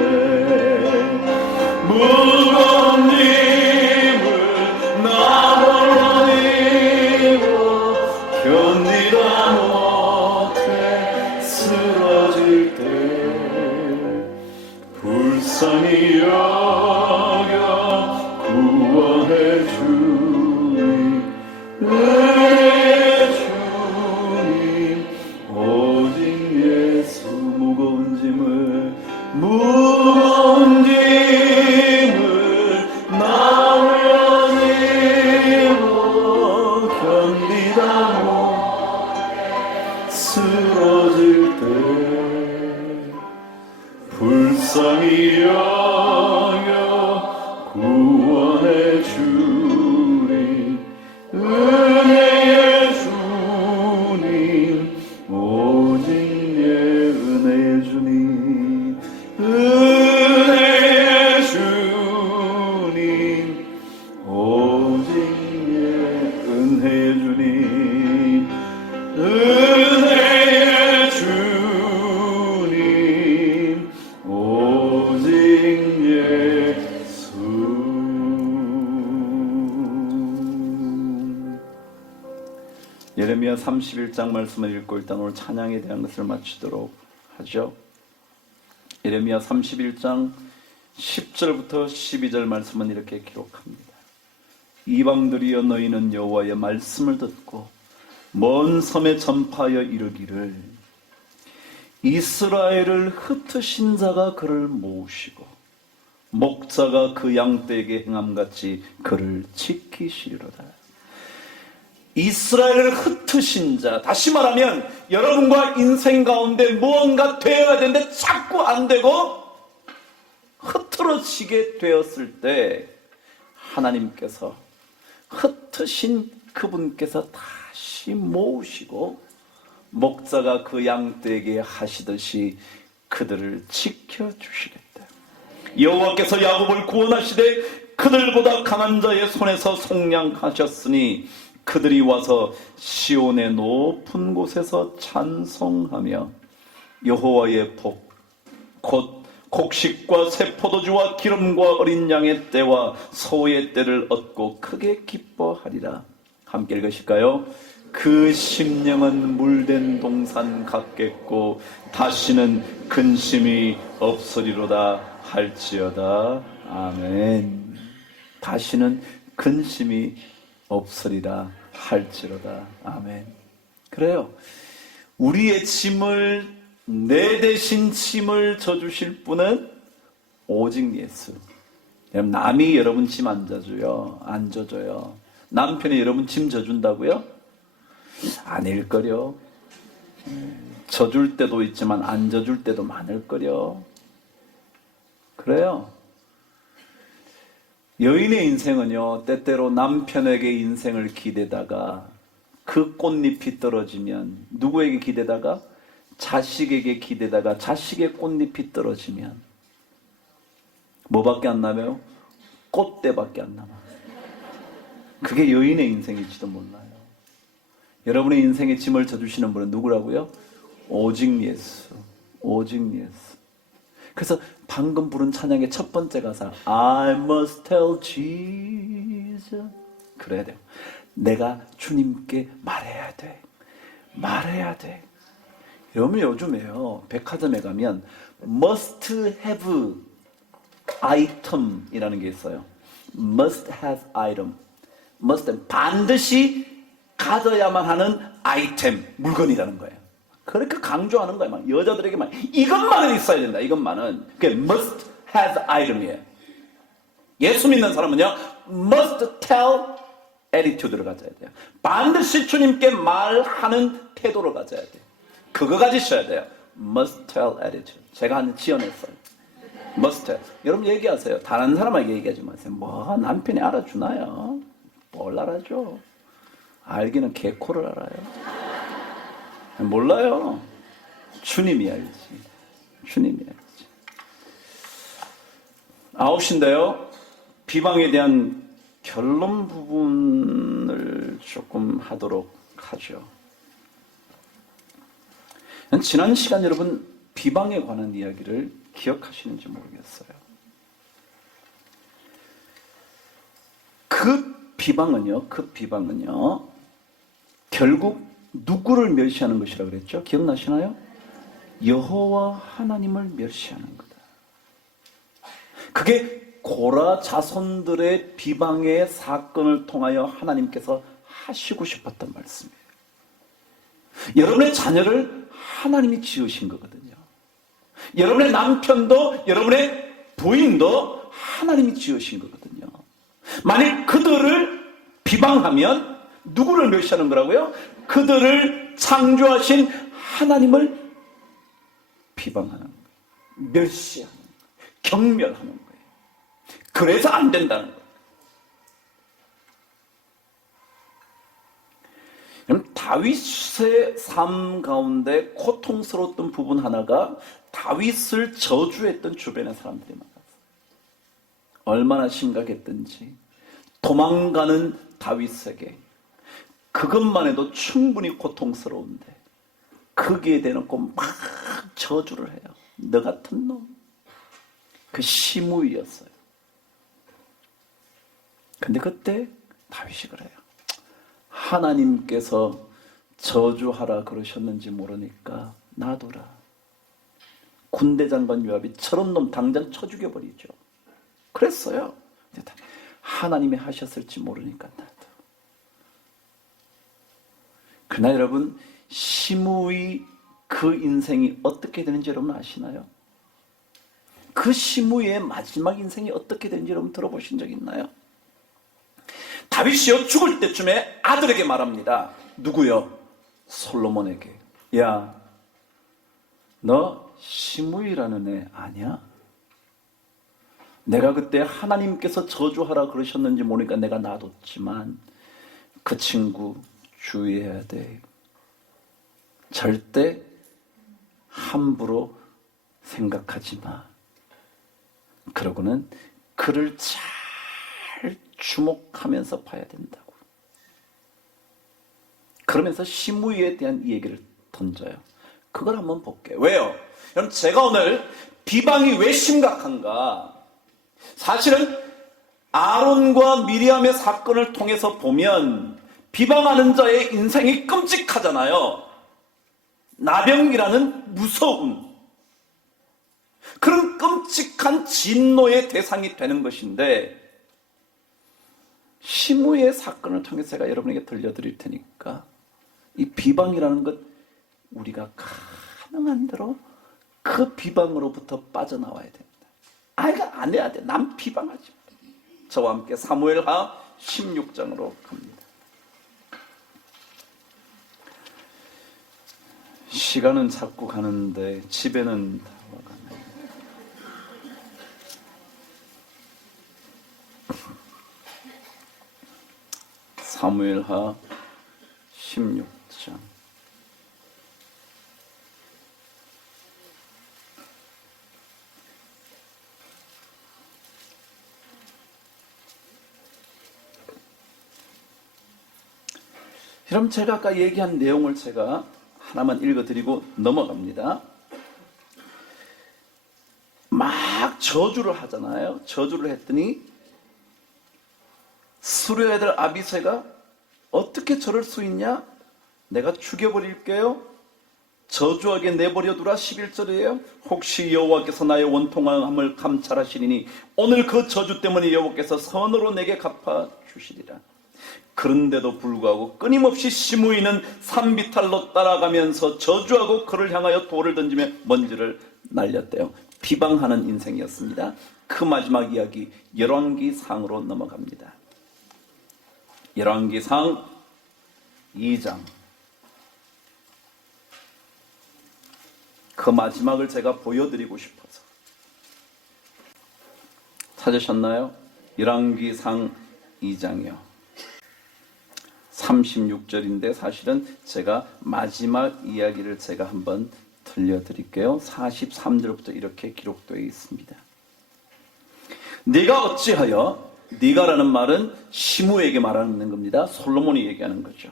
무거운 짐을 나 홀로 지고 견디다 못해 쓰러질 때 불쌍히 여겨 구원해 주리 은혜의 주님 오직 예수. 무거운 짐을 나 홀로 지고 견디다 못해 쓰러질 때 불쌍히 여겨 구원해 주리 은혜의 주님 오직 예 은혜의 주님 은혜의 주님 오직 예 은혜의 주님 은혜의 주님 오직 예수. 예레미야 31장 말씀을 읽고 일단 오늘 찬양에 대한 것을 마치도록 하죠. 예레미야 31장 10절부터 12절 말씀은 이렇게 기록합니다. 이방들이여 너희는 여호와의 말씀을 듣고 먼 섬에 전파하여 이르기를 이스라엘을 흩으신 자가 그를 모으시고 목자가 그 양떼에게 행함같이 그를 지키시리로다. 이스라엘을 흩으신 자, 다시 말하면 여러분과 인생 가운데 무언가 되어야 되는데 자꾸 안 되고 흐트러지게 되었을 때 하나님께서 흩으신 그분께서 다시 모으시고 목자가 그 양떼에게 하시듯이 그들을 지켜주시겠다. 여호와께서 야곱을 구원하시되 그들보다 강한 자의 손에서 속량하셨으니 그들이 와서 시온의 높은 곳에서 찬송하며 여호와의 복 곧 곡식과 새 포도주와 기름과 어린 양의 때와 소의 때를 얻고 크게 기뻐하리라. 함께 읽으실까요? 그 심령은 물된 동산 같겠고 다시는 근심이 없으리로다 할지어다. 아멘. 다시는 근심이 없으리라 할지로다. 아멘. 그래요. 우리의 짐을, 내 대신 짐을 져주실 분은 오직 예수. 남이 여러분 짐 안 져줘요. 안 져줘요. 남편이 여러분 짐 져준다고요? 아닐걸요. 져줄 때도 있지만 안 져줄 때도 많을걸요. 그래요. 여인의 인생은요, 때때로 남편에게 인생을 기대다가 그 꽃잎이 떨어지면, 누구에게 기대다가? 자식에게 기대다가 자식의 꽃잎이 떨어지면 뭐밖에 안 남아요? 꽃대밖에 안 남아요. 그게 여인의 인생일지도 몰라요. 여러분의 인생에 짐을 져주시는 분은 누구라고요? 오직 예수. 오직 예수. 그래서 방금 부른 찬양의 첫 번째 가사, I must tell Jesus. 그래야 돼요. 내가 주님께 말해야 돼. 말해야 돼. 여러분 요즘에요, 백화점에 가면 must have item이라는 게 있어요. must have item. must have, 반드시 가져야만 하는 아이템, 물건이라는 거예요. 그렇게 강조하는 거예요. 막 여자들에게만 이것만은 있어야 된다. 이것만은. 그게 must have item이에요. 예수 믿는 사람은요, must tell attitude를 가져야 돼요. 반드시 주님께 말하는 태도를 가져야 돼요. 그거 가지셔야 돼요. must tell attitude. 제가 지어냈어요. must tell. 여러분 얘기하세요. 다른 사람에게 얘기하지 마세요. 뭐 남편이 알아주나요? 뭘 알아줘? 알기는 개코를 알아요. 몰라요. 주님이 알지. 주님이 알지. 9시인데요. 비방에 대한 결론 부분을 조금 하도록 하죠. 지난 시간 여러분 비방에 관한 이야기를 기억하시는지 모르겠어요. 그 비방은요, 결국 누구를 멸시하는 것이라고 그랬죠? 기억나시나요? 여호와 하나님을 멸시하는 거다. 그게 고라 자손들의 비방의 사건을 통하여 하나님께서 하시고 싶었던 말씀이에요. 여러분의 자녀를 하나님이 지으신 거거든요. 여러분의 남편도 여러분의 부인도 하나님이 지으신 거거든요. 만약 그들을 비방하면 누구를 멸시하는 거라고요? 그들을 창조하신 하나님을 비방하는 거예요. 멸시하는 거예요. 경멸하는 거예요. 그래서 안 된다는 거예요. 다윗의 삶 가운데 고통스러웠던 부분 하나가 다윗을 저주했던 주변의 사람들이 많았어요. 얼마나 심각했던지 도망가는 다윗에게 그것만 해도 충분히 고통스러운데 거기에 대놓고 막 저주를 해요. 너 같은 놈. 그 시므이였어요. 근데 그때 다윗이 그래요. 하나님께서 저주하라 그러셨는지 모르니까 놔둬라. 군대 장관 요압이 저런 놈 당장 쳐 죽여버리죠. 그랬어요. 하나님이 하셨을지 모르니까 놔둬. 그러나 여러분, 시므이 그 인생이 어떻게 되는지 여러분 아시나요? 그 시므이의 마지막 인생이 어떻게 되는지 여러분 들어보신 적 있나요? 다윗이요, 죽을 때쯤에 아들에게 말합니다. 누구요? 솔로몬에게. 야, 너 시므이라는 애 아니야? 내가 그때 하나님께서 저주하라 그러셨는지 모르니까 내가 놔뒀지만 그 친구 주의해야 돼. 절대 함부로 생각하지 마. 그러고는 그를 잘 주목하면서 봐야 된다고. 그러면서 시므이에 대한 이 얘기를 던져요. 그걸 한번 볼게요. 왜요? 그럼 제가 오늘 비방이 왜 심각한가? 사실은 아론과 미리암의 사건을 통해서 보면 비방하는 자의 인생이 끔찍하잖아요. 나병이라는 무서운 그런 끔찍한 진노의 대상이 되는 것인데, 시므의 사건을 통해서 제가 여러분에게 들려드릴 테니까 이 비방이라는 것 우리가 가능한 대로 그 비방으로부터 빠져나와야 됩니다. 이거 안 해야 돼. 남 비방하지 마. 저와 함께 사무엘하 16장으로 갑니다. 시간은 자꾸 가는데 집에는 다 와가네. 사무엘하 16장. 그럼 제가 아까 얘기한 내용을 제가 하나만 읽어드리고 넘어갑니다. 막 저주를 하잖아요. 저주를 했더니 수르의 아들 아비새가 어떻게 저럴 수 있냐? 내가 죽여버릴게요. 저주하게 내버려두라. 11절이에요. 혹시 여호와께서 나의 원통함을 감찰하시리니 오늘 그 저주 때문에 여호와께서 선으로 내게 갚아주시리라. 그런데도 불구하고 끊임없이 시므이는 산비탈로 따라가면서 저주하고 그를 향하여 돌을 던지며 먼지를 날렸대요. 비방하는 인생이었습니다. 그 마지막 이야기 열왕기상으로 넘어갑니다. 열왕기상 2장. 그 마지막을 제가 보여드리고 싶어서. 찾으셨나요? 열왕기상 2장이요. 36절인데 사실은 제가 마지막 이야기를 제가 한번 들려드릴게요. 43절부터 이렇게 기록되어 있습니다. 네가 어찌하여, 네가라는 말은 시므에게 말하는 겁니다. 솔로몬이 얘기하는 거죠.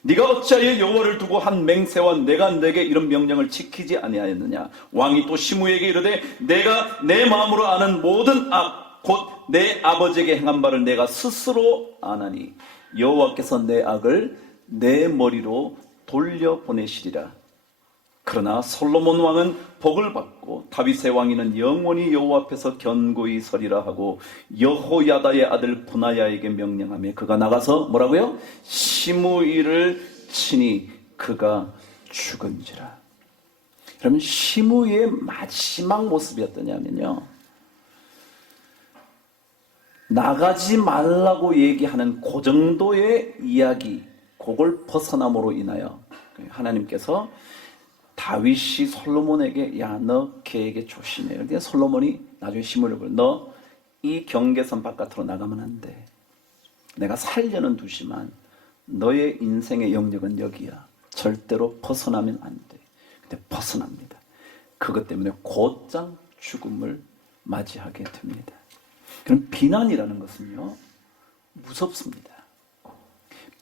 네가 어찌하여 여호와를 두고 한 맹세와 내가 내게 이런 명령을 지키지 아니하였느냐. 왕이 또 시므에게 이르되 내가 내 마음으로 아는 모든 악 곧 내 아버지에게 행한 바를 내가 스스로 아나니 여호와께서 내 악을 내 머리로 돌려보내시리라. 그러나 솔로몬 왕은 복을 받고 다윗의 왕위는 영원히 여호와 앞에서 견고히 서리라 하고 여호야다의 아들 분하야에게 명령하며 그가 나가서 뭐라고요? 시므이를 치니 그가 죽은지라. 그러면 시므이의 마지막 모습이 어떠냐면요, 나가지 말라고 얘기하는 그 정도의 이야기, 그걸 벗어남으로 인하여 하나님께서 다윗이 솔로몬에게 야, 너 걔에게 조심해. 그런데 솔로몬이 나중에 시므이를 부르 너 이 경계선 바깥으로 나가면 안 돼. 내가 살려는 두지만 너의 인생의 영역은 여기야. 절대로 벗어나면 안 돼. 근데 벗어납니다. 그것 때문에 곧장 죽음을 맞이하게 됩니다. 그럼 비난이라는 것은요, 무섭습니다.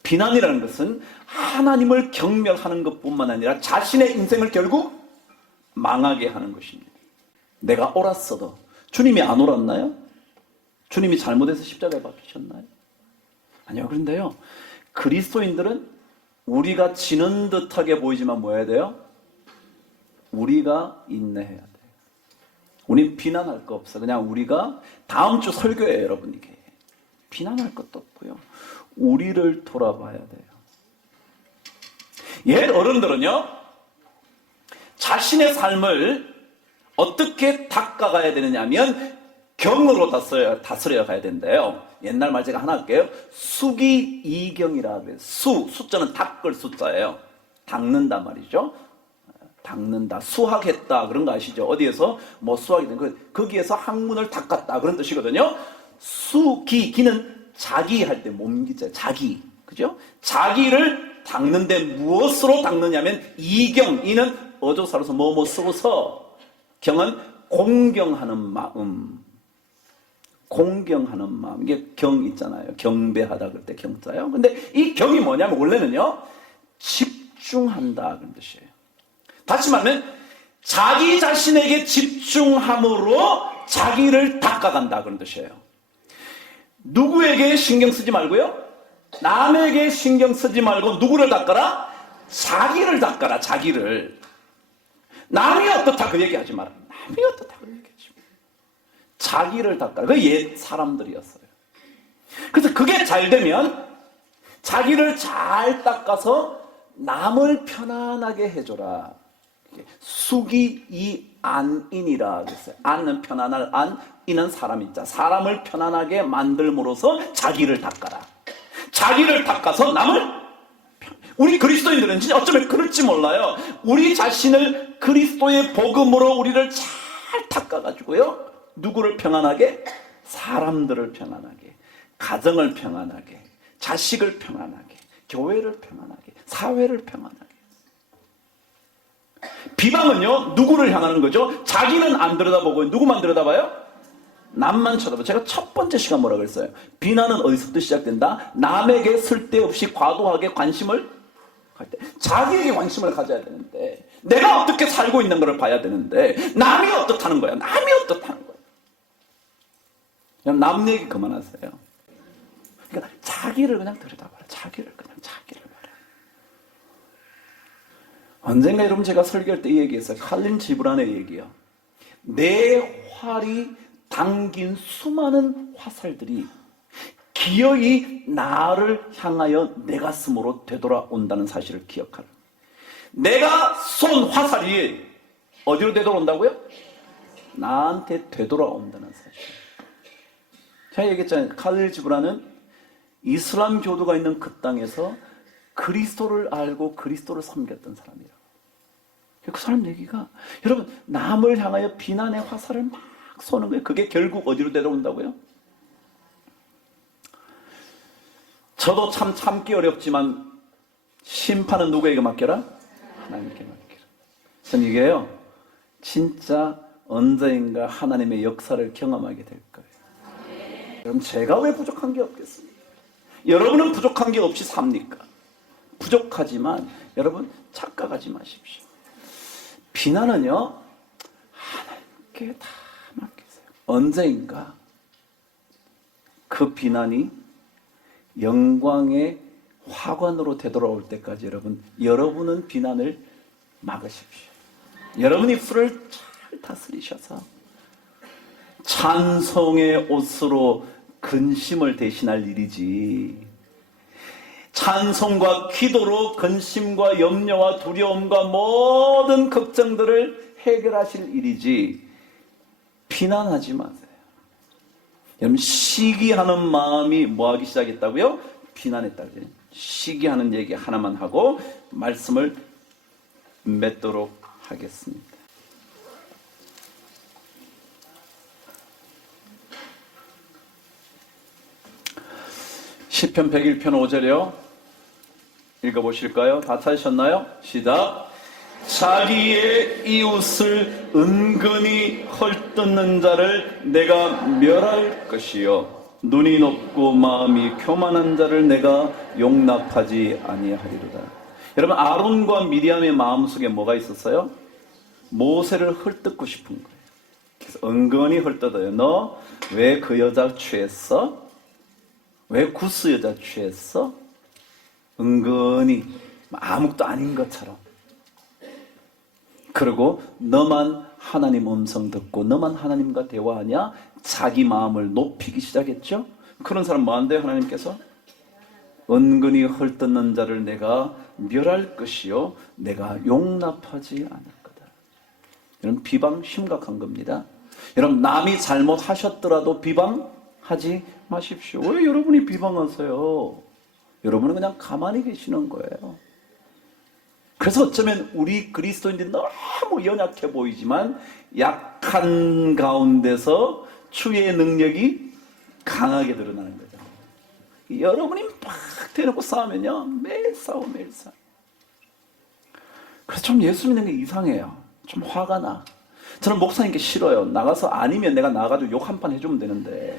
비난이라는 것은 하나님을 경멸하는 것뿐만 아니라 자신의 인생을 결국 망하게 하는 것입니다. 내가 옳았어도 주님이 안 옳았나요? 주님이 잘못해서 십자가에 박히셨나요? 아니요. 그런데요, 그리스도인들은 우리가 지는 듯하게 보이지만 뭐 해야 돼요? 우리가 인내해야 돼요. 우린 비난할 거 없어. 그냥 우리가 다음 주 설교에 여러분 이게 비난할 것도 없고요. 우리를 돌아봐야 돼요. 옛 어른들은요, 자신의 삶을 어떻게 닦아가야 되느냐 하면 경으로 다스려 가야 된대요. 옛날 말 제가 하나 할게요. 수기이경이라 그래요. 숫자는 닦을 숫자예요. 닦는다 말이죠. 닦는다, 수학했다 그런 거 아시죠? 어디에서 뭐 수학이 된 거기에서 학문을 닦았다 그런 뜻이거든요. 기는 자기 할 때 몸기자, 자기, 그죠? 자기를 닦는데 무엇으로 닦느냐면 이경, 이는 어조사로서 뭐뭐 쓰고서, 경은 공경하는 마음, 공경하는 마음. 이게 경 있잖아요. 경배하다 그럴 때 경자요. 근데 이 경이 뭐냐면 원래는요, 집중한다 그런 뜻이에요. 다시 말하면 자기 자신에게 집중함으로 자기를 닦아간다 그런 뜻이에요. 누구에게 신경 쓰지 말고요, 남에게 신경 쓰지 말고 누구를 닦아라? 자기를 닦아라. 자기를. 남이 어떻다 그 얘기하지 마라. 남이 어떻다 그 얘기하지 마라. 자기를 닦아라. 그 옛 사람들이었어요. 그래서 그게 잘 되면 자기를 잘 닦아서 남을 편안하게 해줘라. 숙이 이 안인이라 그랬어요. 안은 편안할 안, 인은 사람인 자. 사람을 편안하게 만들므로써 자기를 닦아라. 자기를 닦아서 남을 우리 그리스도인들은 진짜 어쩌면 그럴지 몰라요. 우리 자신을 그리스도의 복음으로 우리를 잘 닦아가지고요. 누구를 평안하게? 사람들을 평안하게, 가정을 평안하게, 자식을 평안하게, 교회를 평안하게, 사회를 평안하게. 비방은요, 누구를 향하는 거죠? 자기는 안 들여다보고 누구만 들여다봐요? 남만 쳐다봐. 제가 첫 번째 시간 뭐라 그랬어요? 비난은 어디서부터 시작된다? 남에게 쓸데없이 과도하게 관심을 갈 때. 자기에게 관심을 가져야 되는데, 내가 어떻게 살고 있는 걸 봐야 되는데, 남이 어떻다는 거야? 남이 어떻다는 거야? 그냥 남 얘기 그만하세요. 그러니까 자기를 그냥 들여다봐라. 자기를 봐라. 언젠가 여러분 제가 설교할 때 이 얘기했어요. 칼린 지브란의 얘기요. 내 활이 당긴 수많은 화살들이 기어이 나를 향하여 내 가슴으로 되돌아온다는 사실을 기억하라. 내가 쏜 화살이 어디로 되돌아온다고요? 나한테 되돌아온다는 사실. 제가 얘기했잖아요. 칼린 지브란은 이슬람 교도가 있는 그 땅에서 그리스도를 알고 그리스도를 섬겼던 사람이에요. 그 사람 얘기가, 여러분, 남을 향하여 비난의 화살을 막 쏘는 거예요. 그게 결국 어디로 되돌아온다고요? 저도 참 참기 어렵지만 심판은 누구에게 맡겨라? 하나님께 맡겨라. 저는 이게요, 진짜 언제인가 하나님의 역사를 경험하게 될 거예요. 여러분, 제가 왜 부족한 게 없겠습니까? 여러분은 부족한 게 없이 삽니까? 부족하지만 여러분 착각하지 마십시오. 비난은요, 하나님께 다 맡기세요. 언제인가 그 비난이 영광의 화관으로 되돌아올 때까지 여러분은 비난을 막으십시오. 여러분 입술을 잘 다스리셔서 찬송의 옷으로 근심을 대신할 일이지, 찬송과 기도로 근심과 염려와 두려움과 모든 걱정들을 해결하실 일이지 비난하지 마세요. 여러분, 시기하는 마음이 뭐하기 시작했다고요? 비난했다고요. 시기하는 얘기 하나만 하고 말씀을 맺도록 하겠습니다. 시편 101편 5절이요. 읽어보실까요? 다 찾으셨나요? 시작. 자기의 이웃을 은근히 헐뜯는 자를 내가 멸할 것이요, 눈이 높고 마음이 교만한 자를 내가 용납하지 아니하리로다. 여러분, 아론과 미리암의 마음속에 뭐가 있었어요? 모세를 헐뜯고 싶은 거예요. 그래서 은근히 헐뜯어요. 너 왜 그 여자 취했어? 왜 구스 여자 취했어? 은근히 아무것도 아닌 것처럼. 그리고 너만 하나님 음성 듣고 너만 하나님과 대화하냐? 자기 마음을 높이기 시작했죠. 그런 사람 뭐 한대요? 하나님께서 은근히 헐뜯는 자를 내가 멸할 것이요, 내가 용납하지 않을 거다. 여러분, 비방 심각한 겁니다. 여러분, 남이 잘못하셨더라도 비방하지 마십시오. 왜 여러분이 비방하세요? 여러분은 그냥 가만히 계시는 거예요. 그래서 어쩌면 우리 그리스도인들이 너무 연약해 보이지만 약한 가운데서 주의 능력이 강하게 드러나는 거죠. 여러분이 막 대놓고 싸우면요, 매일 싸워. 그래서 좀 예수 믿는 게 이상해요. 좀 화가 나. 저는 목사님께 싫어요. 나가서 아니면 내가 나가지고 욕 한 판 해주면 되는데,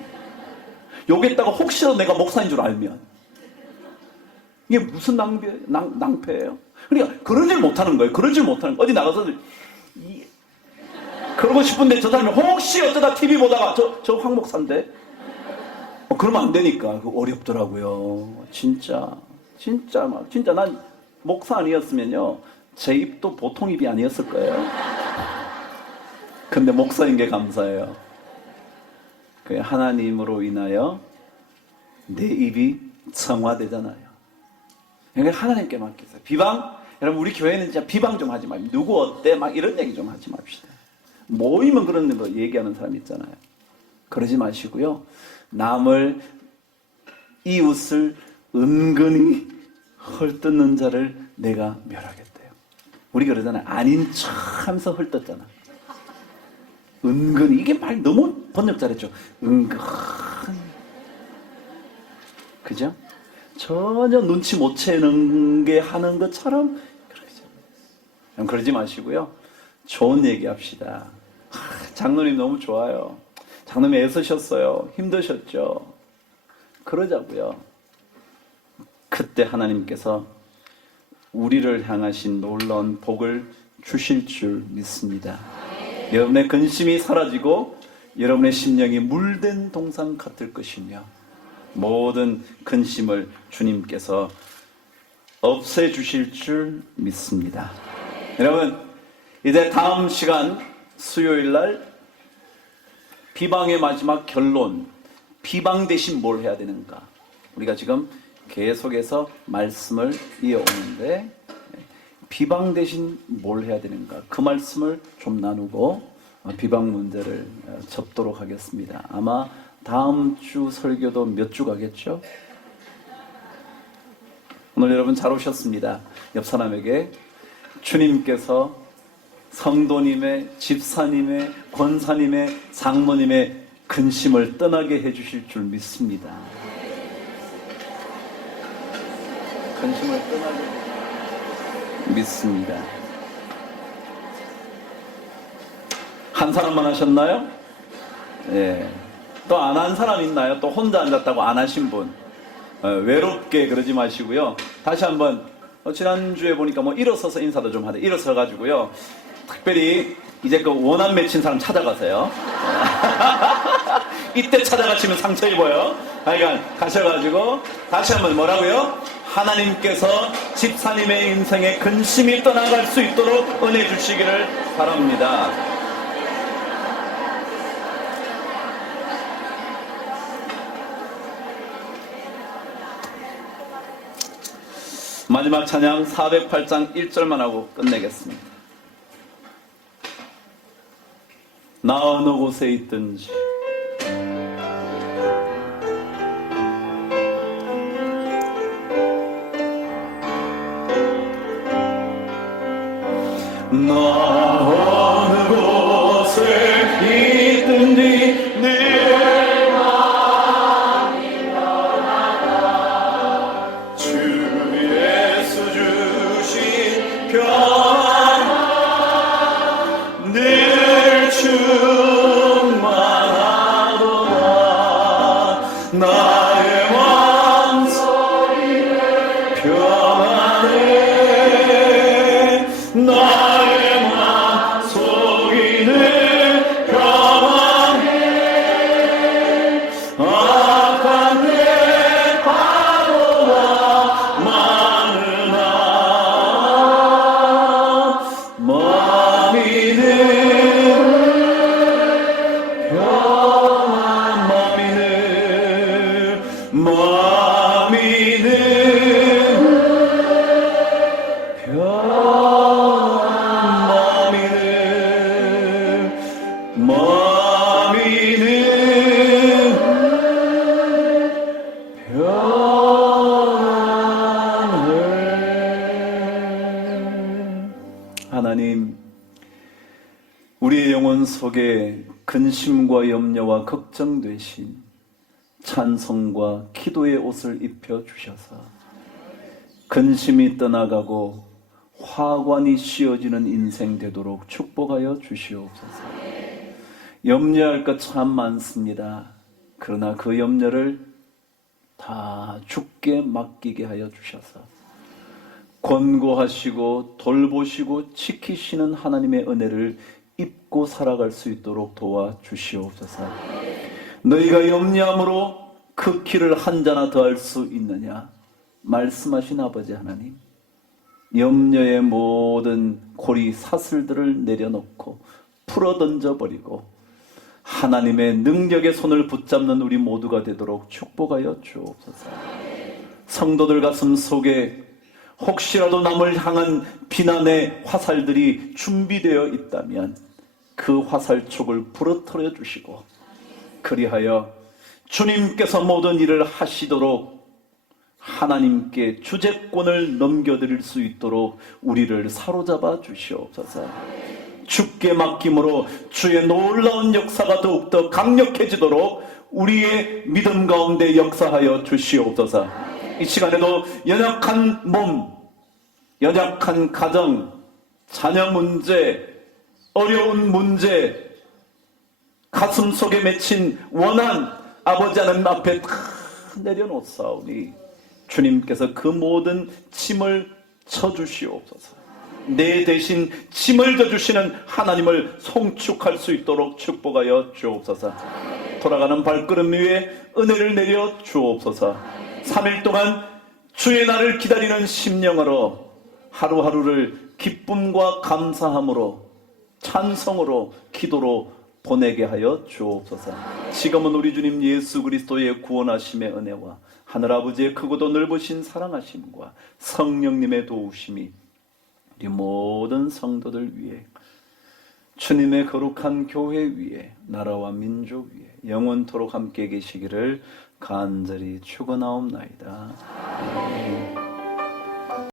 욕했다가 혹시라도 내가 목사인 줄 알면 이게 무슨 낭패예요? 그러니까 그러질 못하는 거예요. 어디 나가서 그러고 싶은데 저 사람이 혹시 어쩌다 TV 보다가 저 황 목사인데 그러면 안 되니까. 그거 어렵더라고요. 진짜 난 목사 아니었으면요, 제 입도 보통 입이 아니었을 거예요. 근데 목사인 게 감사해요. 그 하나님으로 인하여 내 입이 성화되잖아요. 그러니까 하나님께 맡기세요. 비방, 여러분 우리 교회는 진짜 비방 좀 하지 말고 누구 어때? 막 이런 얘기 좀 하지 맙시다. 모이면 그런 거 얘기하는 사람 있잖아요. 그러지 마시고요. 남을, 이웃을 은근히 헐뜯는 자를 내가 멸하겠대요. 우리 그러잖아요. 아닌 척 하면서 헐뜯잖아. 은근히. 이게 말 너무 번역 잘했죠. 은근히. 그죠? 전혀 눈치 못 채는 게 하는 것처럼 그러죠. 그러지 마시고요. 좋은 얘기 합시다. 장로님 너무 좋아요. 장로님 애쓰셨어요. 힘드셨죠? 그러자고요. 그때 하나님께서 우리를 향하신 놀라운 복을 주실 줄 믿습니다. 여러분의 근심이 사라지고 여러분의 심령이 물된 동산 같을 것이며 모든 근심을 주님께서 없애주실 줄 믿습니다. 여러분, 이제 다음 시간 수요일날 비방의 마지막 결론, 비방 대신 뭘 해야 되는가? 우리가 지금 계속해서 말씀을 이어오는데 비방 대신 뭘 해야 되는가? 그 말씀을 좀 나누고 비방 문제를 접도록 하겠습니다. 아마 다음 주 설교도 몇 주 가겠죠? 오늘 여러분 잘 오셨습니다. 옆 사람에게 주님께서 성도님의, 집사님의, 권사님의, 장로님의 근심을 떠나게 해주실 줄 믿습니다. 근심을 떠나게 믿습니다. 한 사람만 하셨나요? 예. 또 안 한 사람 있나요? 또 혼자 앉았다고 안 하신 분? 외롭게 그러지 마시고요. 다시 한번 지난주에 보니까 뭐 일어서서 인사도 좀 하대. 일어서 가지고요. 특별히 이제 그 원한 맺힌 사람 찾아가세요. 이때 찾아가시면 상처 입어요. 그러니까 가셔가지고 다시 한번 뭐라고요? 하나님께서 집사님의 인생에 근심이 떠나갈 수 있도록 은혜 주시기를 바랍니다. 마지막 찬양 408장 1절만 하고 끝내겠습니다. 나 어느 곳에 있든지 나 어느 곳에 있든지 내 마음이 변하다 주 예수 주신 평안 늘 충만하도다 나의 마음소리를 평안해 나의 마음 소리는 평안해 악한 내 파도가 많으나 마음이는 평안 마음이는 하나님, 우리의 영혼 속에 근심과 염려와 걱정되신 찬송과 기도의 옷을 입혀 주셔서 근심이 떠나가고 화관이 씌어지는 인생 되도록 축복하여 주시옵소서. 염려할 것 참 많습니다. 그러나 그 염려를 다 주께 맡기게 하여 주셔서 권고하시고 돌보시고 지키시는 하나님의 은혜를 입고 살아갈 수 있도록 도와주시옵소서. 너희가 염려함으로 그 키를 한 자나 더할 수 있느냐? 말씀하신 아버지 하나님, 염려의 모든 고리 사슬들을 내려놓고 풀어 던져버리고 하나님의 능력의 손을 붙잡는 우리 모두가 되도록 축복하여 주옵소서. 성도들 가슴 속에 혹시라도 남을 향한 비난의 화살들이 준비되어 있다면 그 화살촉을 부러뜨려 주시고, 그리하여 주님께서 모든 일을 하시도록 하나님께 주재권을 넘겨드릴 수 있도록 우리를 사로잡아 주시옵소서. 주께 맡김으로 주의 놀라운 역사가 더욱더 강력해지도록 우리의 믿음 가운데 역사하여 주시옵소서. 이 시간에도 연약한 몸, 연약한 가정, 자녀 문제, 어려운 문제, 가슴 속에 맺힌 원한, 아버지 하나님 앞에 다 내려놓사오니 주님께서 그 모든 짐을 쳐주시옵소서. 내 대신 짐을 져주시는 하나님을 송축할 수 있도록 축복하여 주옵소서. 돌아가는 발걸음 위에 은혜를 내려 주옵소서. 3일 동안 주의 날을 기다리는 심령으로 하루하루를 기쁨과 감사함으로, 찬성으로, 기도로 보내게 하여 주옵소서. 지금은 우리 주님 예수 그리스도의 구원하심의 은혜와 하늘아버지의 크고도 넓으신 사랑하심과 성령님의 도우심이 우리 모든 성도들 위해, 주님의 거룩한 교회 위에, 나라와 민족 위에 영원토록 함께 계시기를 간절히 축원하옵나이다. 아멘.